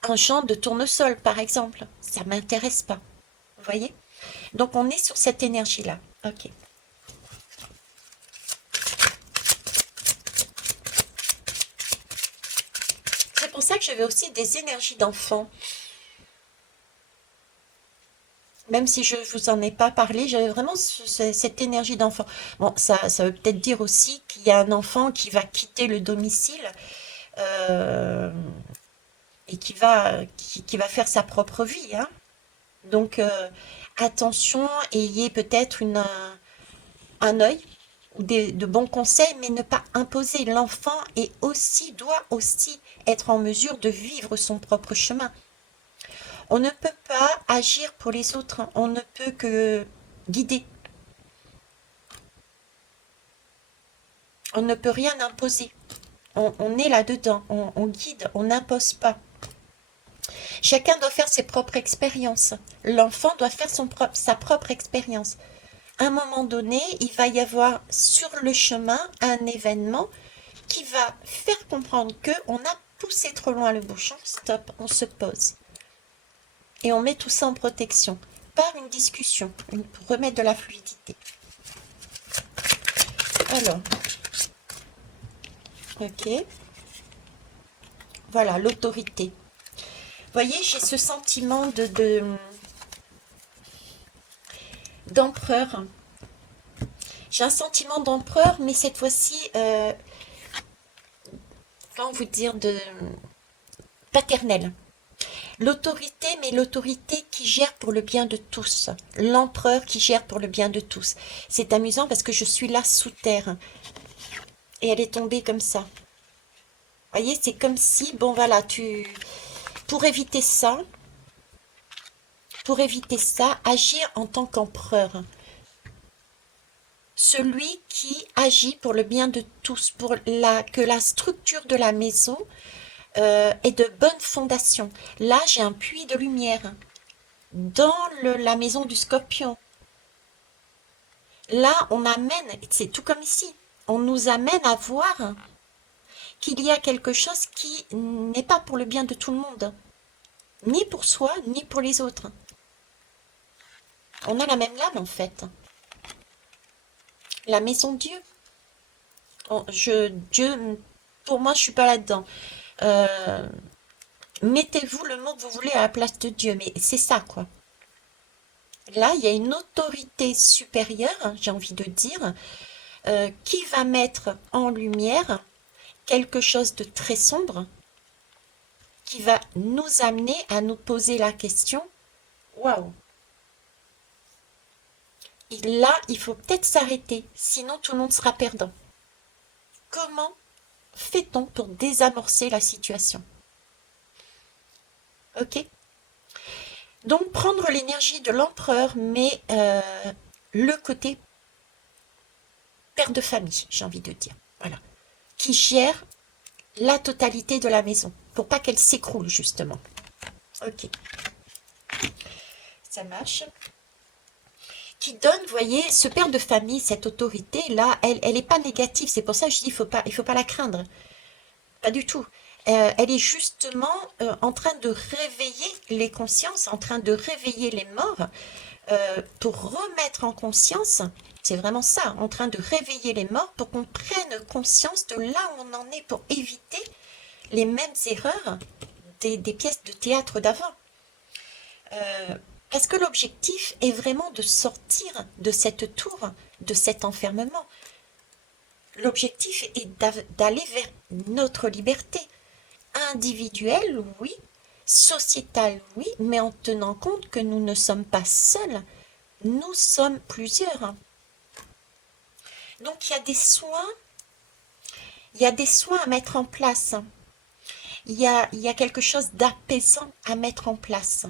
un champ de tournesol, par exemple. Ça m'intéresse pas. Vous voyez? Donc, on est sur cette énergie-là. Ok. C'est pour ça que j'avais aussi des énergies d'enfant. Même si je vous en ai pas parlé, j'avais vraiment cette énergie d'enfant. Bon, ça veut peut-être dire aussi qu'il y a un enfant qui va quitter le domicile euh, et qui va faire sa propre vie, hein. Donc, attention, ayez peut-être un œil ou de bons conseils, mais ne pas imposer. L'enfant doit aussi être en mesure de vivre son propre chemin. On ne peut pas agir pour les autres, on ne peut que guider. On ne peut rien imposer. On est là-dedans, on guide, on n'impose pas. Chacun doit faire ses propres expériences. L'enfant doit faire sa propre expérience. À un moment donné, il va y avoir sur le chemin un événement qui va faire comprendre que on a poussé trop loin le bouchon. Stop, on se pose. Et on met tout ça en protection par une discussion pour remettre de la fluidité. Alors, ok, voilà, l'autorité. Vous voyez, j'ai ce sentiment d'empereur. J'ai un sentiment d'empereur, mais cette fois-ci, comment vous dire, de paternel. L'autorité, mais l'autorité qui gère pour le bien de tous. L'empereur qui gère pour le bien de tous. C'est amusant parce que je suis là sous terre et elle est tombée comme ça. Vous voyez, c'est comme si, bon voilà, pour éviter ça, agir en tant qu'empereur. Celui qui agit pour le bien de tous, que la structure de la maison ait de bonnes fondations. Là, j'ai un puits de lumière dans la maison du scorpion. Là, on amène, c'est tout comme ici, on nous amène à voir qu'il y a quelque chose qui n'est pas pour le bien de tout le monde, ni pour soi, ni pour les autres. On a la même lame en fait. La maison Dieu. Dieu, pour moi, je suis pas là-dedans. Euh, Mettez-vous le mot que vous voulez à la place de Dieu, mais c'est ça quoi. Là, il y a une autorité supérieure, j'ai envie de dire, qui va mettre en lumière quelque chose de très sombre, qui va nous amener à nous poser la question, waouh, là, il faut peut-être s'arrêter, sinon tout le monde sera perdant. Comment fait-on pour désamorcer la situation? Ok? Donc prendre l'énergie de l'empereur, mais le côté père de famille, j'ai envie de dire. Voilà. Qui gère la totalité de la maison, pour pas qu'elle s'écroule, justement. Ok, ça marche. Qui donne, vous voyez, ce père de famille, cette autorité-là, elle est pas négative. C'est pour ça que je dis, il faut pas la craindre. Pas du tout. Elle est justement en train de réveiller les consciences, en train de réveiller les morts, pour remettre en conscience, c'est vraiment ça, en train de réveiller les morts pour qu'on prenne conscience de là où on en est, pour éviter les mêmes erreurs des pièces de théâtre d'avant. Parce que l'objectif est vraiment de sortir de cette tour, de cet enfermement. L'objectif est d'aller vers notre liberté individuelle, oui, sociétale, oui, mais en tenant compte que nous ne sommes pas seuls, nous sommes plusieurs. Donc il y a des soins à mettre en place. Il y a quelque chose d'apaisant à mettre en place.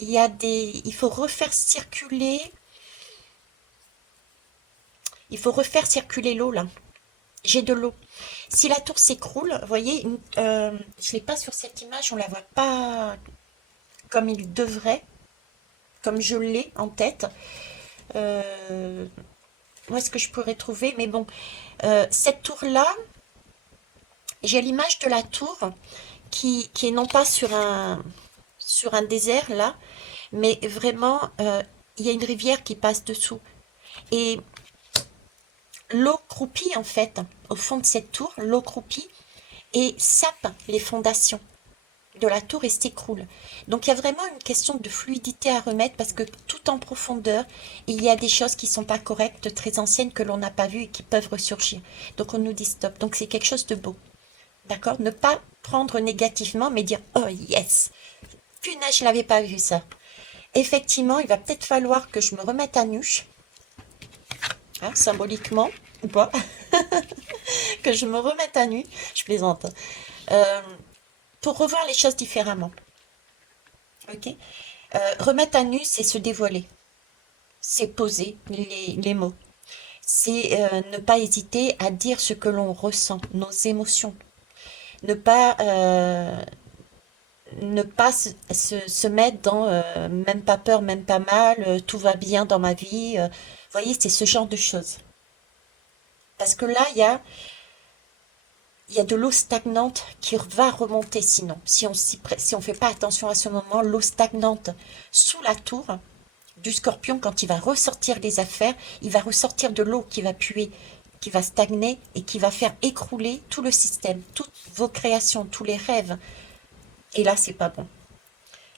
Il faut refaire circuler, l'eau là. J'ai de l'eau. Si la tour s'écroule, vous voyez, je l'ai pas sur cette image, on la voit pas comme il devrait, comme je l'ai en tête. Euh, Où est-ce que je pourrais trouver? Mais bon, cette tour-là, j'ai l'image de la tour qui est non pas sur un désert là, mais vraiment, il y a une rivière qui passe dessous. Et l'eau croupit en fait, au fond de cette tour, l'eau croupit et sape les fondations de la tour et s'écroule. Donc il y a vraiment une question de fluidité à remettre parce que tout en profondeur, il y a des choses qui sont pas correctes, très anciennes que l'on n'a pas vues et qui peuvent ressurgir. Donc on nous dit stop. Donc c'est quelque chose de beau. D'accord? Ne pas prendre négativement, mais dire oh yes, punaise, je l'avais pas vu ça. Effectivement, il va peut-être falloir que je me remette à nu, hein, symboliquement ou pas, que je me remette à nu. Je plaisante. Euh, pour revoir les choses différemment. Ok? Remettre à nu, c'est se dévoiler, c'est poser les mots, c'est ne pas hésiter à dire ce que l'on ressent, nos émotions, ne pas, se mettre dans même pas peur, même pas mal, tout va bien dans ma vie. Vous voyez, c'est ce genre de choses. Parce que là, il y a de l'eau stagnante qui va remonter sinon. Si on fait pas attention à ce moment, l'eau stagnante sous la tour du scorpion, quand il va ressortir des affaires, il va ressortir de l'eau qui va puer, qui va stagner et qui va faire écrouler tout le système, toutes vos créations, tous les rêves. Et là, c'est pas bon.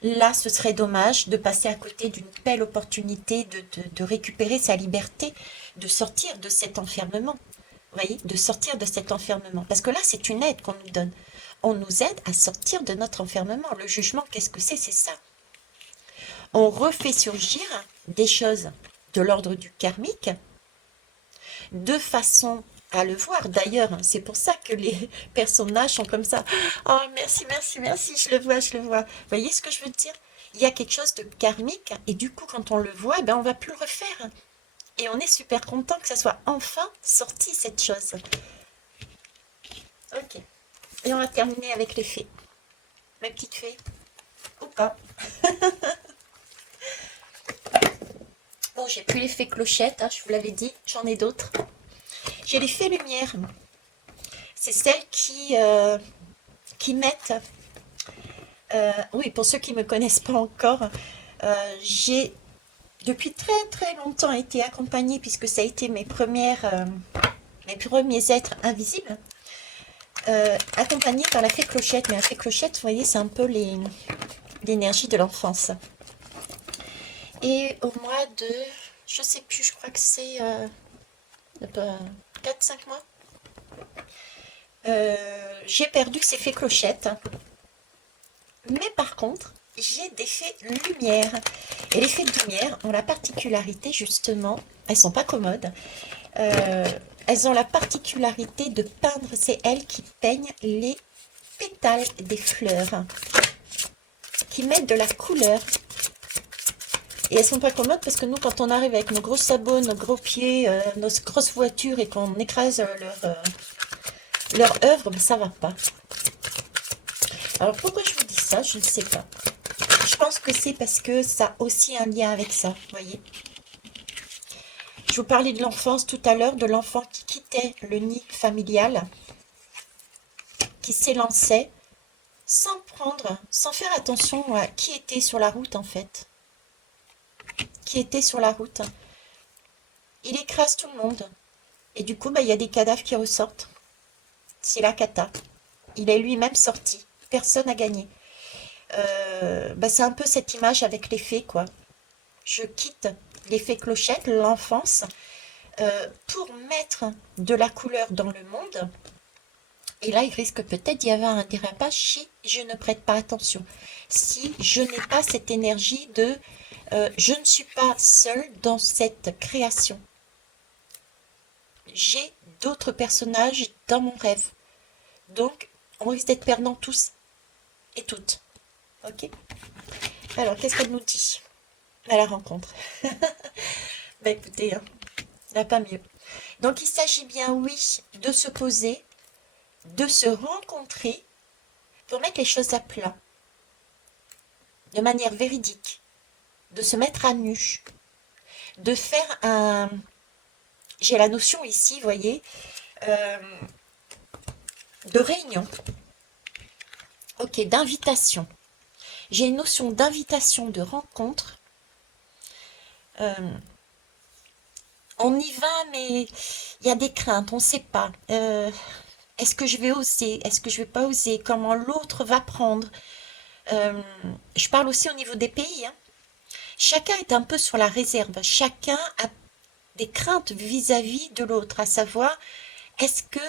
Là, ce serait dommage de passer à côté d'une belle opportunité de récupérer sa liberté, de sortir de cet enfermement. Vous voyez, de sortir de cet enfermement. Parce que là, c'est une aide qu'on nous donne. On nous aide à sortir de notre enfermement. Le jugement, qu'est-ce que c'est? C'est ça. On refait surgir des choses de l'ordre du karmique de façon à le voir. D'ailleurs, hein, c'est pour ça que les personnages sont comme ça. Oh, merci, merci, merci, je le vois, je le vois. Vous voyez ce que je veux dire? Il y a quelque chose de karmique et du coup, quand on le voit, eh ben, on va plus le refaire. Et on est super content que ça soit enfin sorti, cette chose. Ok. Et on va terminer avec les fées. Mes petites fées. Ou pas. Bon, j'ai plus les fées clochettes, hein, je vous l'avais dit, j'en ai d'autres. J'ai les fées lumière. C'est celles qui mettent... oui, pour ceux qui ne me connaissent pas encore, j'ai depuis très très longtemps été accompagnée, puisque ça a été mes premiers êtres invisibles, accompagnée par la fée clochette. Mais la fée clochette, vous voyez, c'est un peu l'énergie de l'enfance. Et au mois de, je sais plus, je crois que c'est 4-5 mois, j'ai perdu ces fées clochettes. Mais par contre, j'ai des fées lumière. Et les fées de lumière ont la particularité, justement, elles sont pas commodes, elles ont la particularité de peindre, c'est elles qui peignent les pétales des fleurs, qui mettent de la couleur. Et elles sont pas commodes parce que nous, quand on arrive avec nos gros sabots, nos gros pieds, nos grosses voitures et qu'on écrase Leur œuvre, ben, ça va pas. Alors pourquoi je vous dis ça, je ne sais pas. Je pense que c'est parce que ça a aussi un lien avec ça, vous voyez. Je vous parlais de l'enfance tout à l'heure, de l'enfant qui quittait le nid familial, qui s'élançait sans prendre, sans faire attention à qui était sur la route en fait. Qui était sur la route. Il écrase tout le monde. Et du coup, bah, il y a des cadavres qui ressortent. C'est la cata. Il est lui-même sorti. Personne n'a gagné. Bah, c'est un peu cette image avec les fées, quoi. Je quitte l'effet clochette, l'enfance, pour mettre de la couleur dans le monde. Et là, il risque peut-être d'y avoir un dérapage si je ne prête pas attention. Si je n'ai pas cette énergie de je ne suis pas seule dans cette création. J'ai d'autres personnages dans mon rêve. Donc, on risque d'être perdants tous et toutes. Ok? Alors, qu'est-ce qu'elle nous dit à la rencontre? Bah écoutez, hein, il n'y a pas mieux. Donc, il s'agit bien, oui, de se poser, de se rencontrer pour mettre les choses à plat, de manière véridique, de se mettre à nu, de faire un... J'ai la notion ici, vous voyez, euh, de réunion, ok, d'invitation. J'ai une notion d'invitation, de rencontre. Euh, on y va, mais il y a des craintes, on ne sait pas. Est-ce que je vais oser? Est-ce que je vais pas oser? Comment l'autre va prendre? Euh, je parle aussi au niveau des pays, hein. Chacun est un peu sur la réserve. Chacun a des craintes vis-à-vis de l'autre, à savoir, est-ce que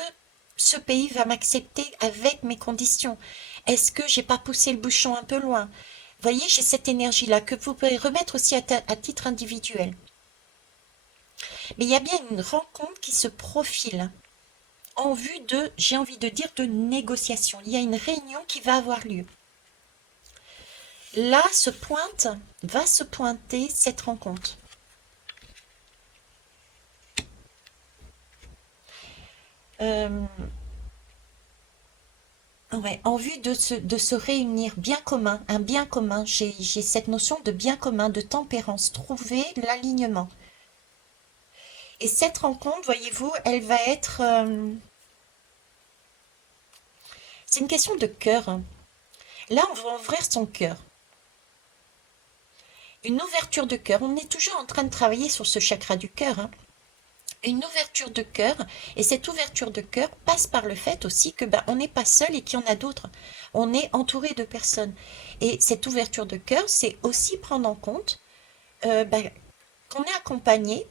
ce pays va m'accepter avec mes conditions? Est-ce que j'ai pas poussé le bouchon un peu loin? Vous voyez, j'ai cette énergie-là que vous pouvez remettre aussi à titre individuel. Mais il y a bien une rencontre qui se profile en vue de, j'ai envie de dire, de négociation. Il y a une réunion qui va avoir lieu. Là va se pointer cette rencontre. Euh, ouais, en vue de se réunir, bien commun, un bien commun. J'ai cette notion de bien commun, de tempérance, trouver l'alignement. Et cette rencontre, voyez-vous, elle va être... c'est une question de cœur, hein. Là, on va ouvrir son cœur. Une ouverture de cœur. On est toujours en train de travailler sur ce chakra du cœur, hein. Une ouverture de cœur, et cette ouverture de cœur passe par le fait aussi que ben, on n'est pas seul et qu'il y en a d'autres. On est entouré de personnes. Et cette ouverture de cœur, c'est aussi prendre en compte ben, qu'on est accompagné,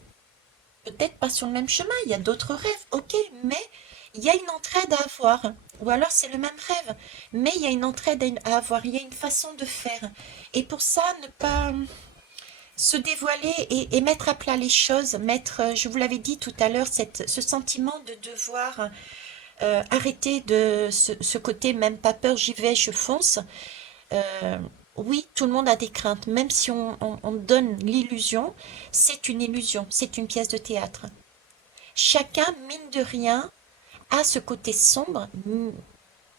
peut-être pas sur le même chemin, il y a d'autres rêves, ok, mais il y a une entraide à avoir. Ou alors c'est le même rêve, mais il y a une entraide à avoir, il y a une façon de faire. Et pour ça, ne pas se dévoiler et mettre à plat les choses, mettre, je vous l'avais dit tout à l'heure, ce sentiment de devoir arrêter de ce côté, même pas peur, j'y vais, je fonce. Euh, oui, tout le monde a des craintes, même si on donne l'illusion, c'est une illusion, c'est une pièce de théâtre. Chacun, mine de rien, a ce côté sombre,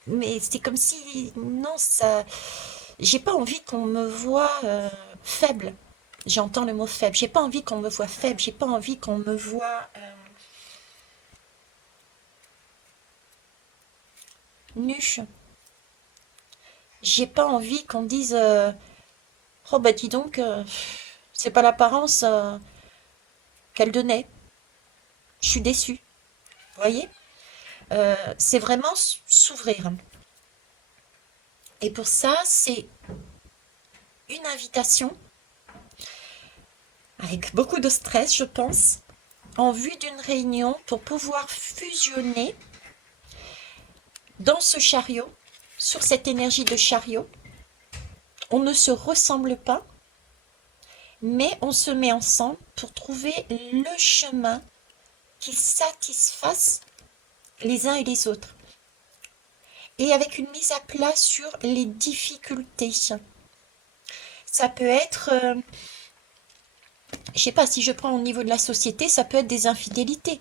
mais c'est comme si, non, ça, j'ai pas envie qu'on me voie faible. J'entends le mot faible. J'ai pas envie qu'on me voie faible. J'ai pas envie qu'on me voie nue. J'ai pas envie qu'on dise oh bah dis donc, c'est pas l'apparence qu'elle donnait. Je suis déçue. Vous voyez? C'est vraiment s'ouvrir. Et pour ça, c'est une invitation avec beaucoup de stress, je pense, en vue d'une réunion pour pouvoir fusionner dans ce chariot, sur cette énergie de chariot. On ne se ressemble pas, mais on se met ensemble pour trouver le chemin qui satisfasse les uns et les autres. Et avec une mise à plat sur les difficultés. Ça peut être, je sais pas, si je prends au niveau de la société, ça peut être des infidélités.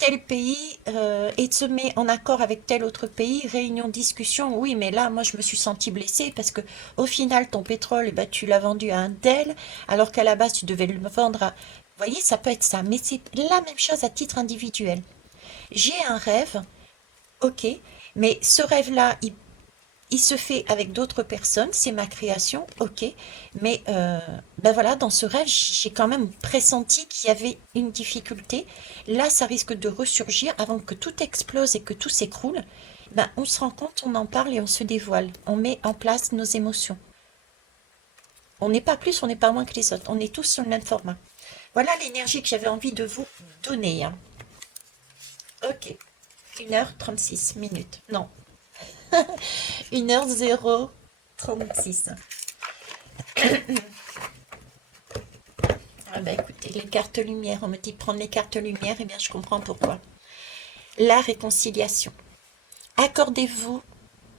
tel pays et se met en accord avec tel autre pays, réunion, discussion, oui, mais là, moi, je me suis sentie blessée parce que au final, ton pétrole, eh ben, tu l'as vendu à un tel, alors qu'à la base, tu devais le vendre à... Vous voyez, ça peut être ça, mais c'est la même chose à titre individuel. J'ai un rêve, ok, mais ce rêve-là, il se fait avec d'autres personnes, c'est ma création, ok, mais ben voilà, dans ce rêve, j'ai quand même pressenti qu'il y avait une difficulté. Là, ça risque de ressurgir avant que tout explose et que tout s'écroule. Ben, on se rend compte, on en parle et on se dévoile. On met en place nos émotions. On n'est pas plus, on n'est pas moins que les autres. On est tous sur le même format. Voilà l'énergie que j'avais envie de vous donner, hein. Ok, 1h36 minutes. Non, 1h36. Ah bah écoutez, les cartes lumière, on me dit prendre les cartes lumière, et bien je comprends pourquoi. La réconciliation. Accordez-vous,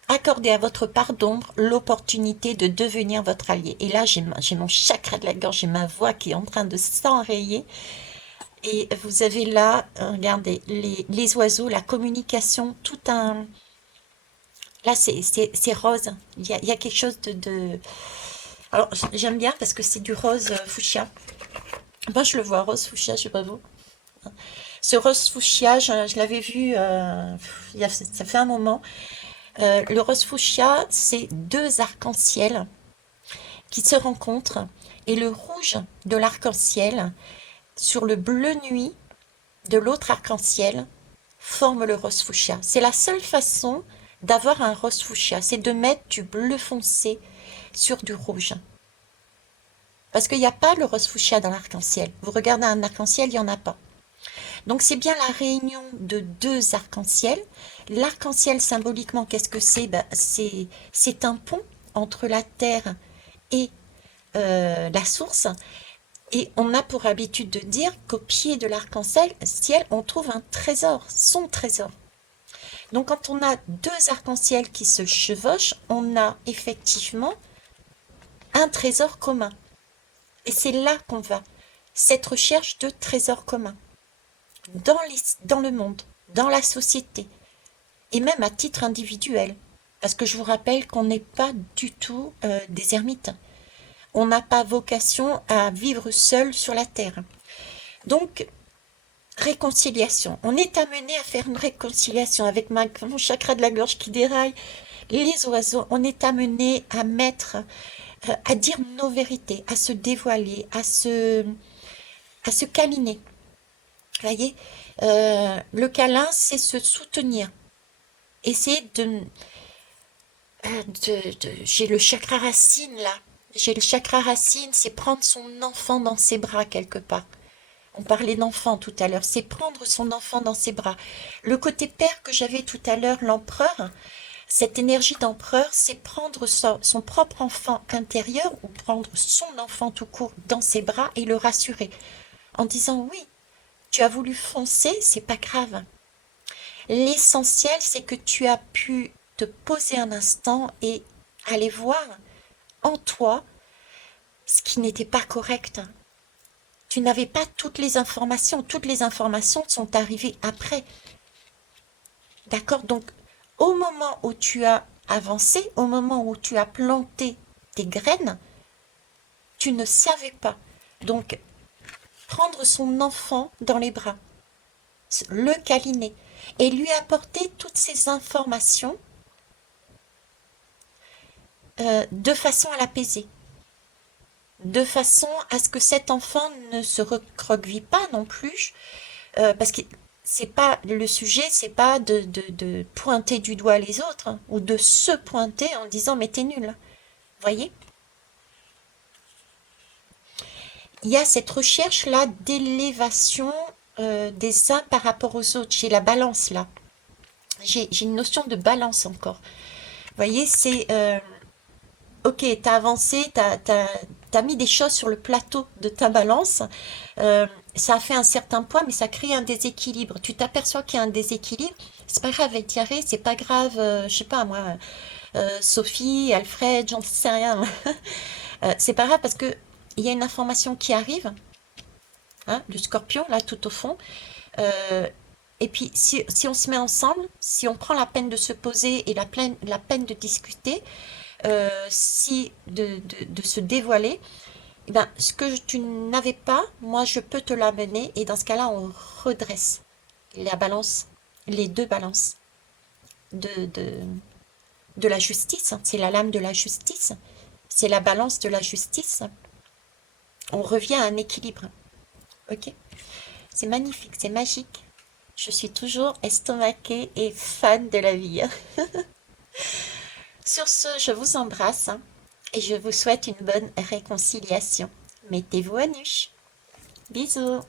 accordez à votre part d'ombre l'opportunité de devenir votre allié. Et là, j'ai mon chakra de la gorge, j'ai ma voix qui est en train de s'enrayer. Et vous avez là, regardez, les oiseaux, la communication, tout un... Là, c'est rose. Il y a quelque chose Alors, j'aime bien parce que c'est du rose fuchsia. Moi, je le vois rose fuchsia, je sais pas vous. Ce rose fuchsia, je l'avais vu, ça fait un moment. Le rose fuchsia, c'est deux arcs-en-ciel qui se rencontrent et le rouge de l'arc-en-ciel sur le bleu nuit de l'autre arc-en-ciel forme le rose fuchsia. C'est la seule façon d'avoir un rose fuchsia, c'est de mettre du bleu foncé sur du rouge. Parce qu'il n'y a pas le rose fuchsia dans l'arc-en-ciel. Vous regardez un arc-en-ciel, il n'y en a pas. Donc c'est bien la réunion de deux arcs-en-ciel. L'arc-en-ciel symboliquement, qu'est-ce que c'est? Ben, c'est un pont entre la terre et la source. Et on a pour habitude de dire qu'au pied de l'arc-en-ciel, on trouve un trésor, son trésor. Donc quand on a deux arcs-en-ciel qui se chevauchent, on a effectivement un trésor commun. Et c'est là qu'on va, cette recherche de trésors communs, dans le monde, dans la société, et même à titre individuel. Parce que je vous rappelle qu'on n'est pas du tout des ermites. On n'a pas vocation à vivre seul sur la terre. Donc, réconciliation. On est amené à faire une réconciliation avec mon chakra de la gorge qui déraille. Les oiseaux, on est amené à mettre, à dire nos vérités, à se dévoiler, à se câliner. Vous voyez, le câlin, c'est se soutenir. Essayer j'ai le chakra racine là. J'ai le chakra racine, c'est prendre son enfant dans ses bras quelque part. On parlait d'enfant tout à l'heure, c'est prendre son enfant dans ses bras. Le côté père que j'avais tout à l'heure, l'empereur, cette énergie d'empereur, c'est prendre son propre enfant intérieur ou prendre son enfant tout court dans ses bras et le rassurer en disant oui, tu as voulu foncer, c'est pas grave. L'essentiel, c'est que tu as pu te poser un instant et aller voir en toi ce qui n'était pas correct. Tu n'avais pas toutes les informations. Toutes les informations sont arrivées après. D'accord? Donc, au moment où tu as avancé, au moment où tu as planté tes graines, tu ne savais pas. Donc, prendre son enfant dans les bras, le câliner et lui apporter toutes ces informations de façon à l'apaiser, de façon à ce que cet enfant ne se recroqueville pas non plus, parce que c'est pas le sujet, c'est pas de pointer du doigt les autres hein, ou de se pointer en disant mais t'es nul. Voyez? Il y a cette recherche là d'élévation des uns par rapport aux autres. J'ai la balance là. J'ai une notion de balance encore. Vous voyez, c'est ok, t'as avancé, t'as mis des choses sur le plateau de ta balance. euh, Ça a fait un certain poids, mais ça crée un déséquilibre. Tu t'aperçois qu'il y a un déséquilibre. C'est pas grave, Thierry, c'est pas grave, je sais pas moi, Sophie, Alfred, j'en sais rien. C'est pas grave parce que il y a une information qui arrive, hein, le scorpion là tout au fond. euh, Et puis, si on se met ensemble, si on prend la peine de se poser et la peine de discuter, si de se dévoiler, eh ben, ce que tu n'avais pas, moi, je peux te l'amener. Et dans ce cas-là, on redresse la balance, les deux balances de, de, de la justice. C'est la lame de la justice. C'est la balance de la justice. On revient à un équilibre. Ok? C'est magnifique, c'est magique. Je suis toujours estomaquée et fan de la vie. Sur ce, je vous embrasse hein, et je vous souhaite une bonne réconciliation. Mettez-vous à nu. Bisous.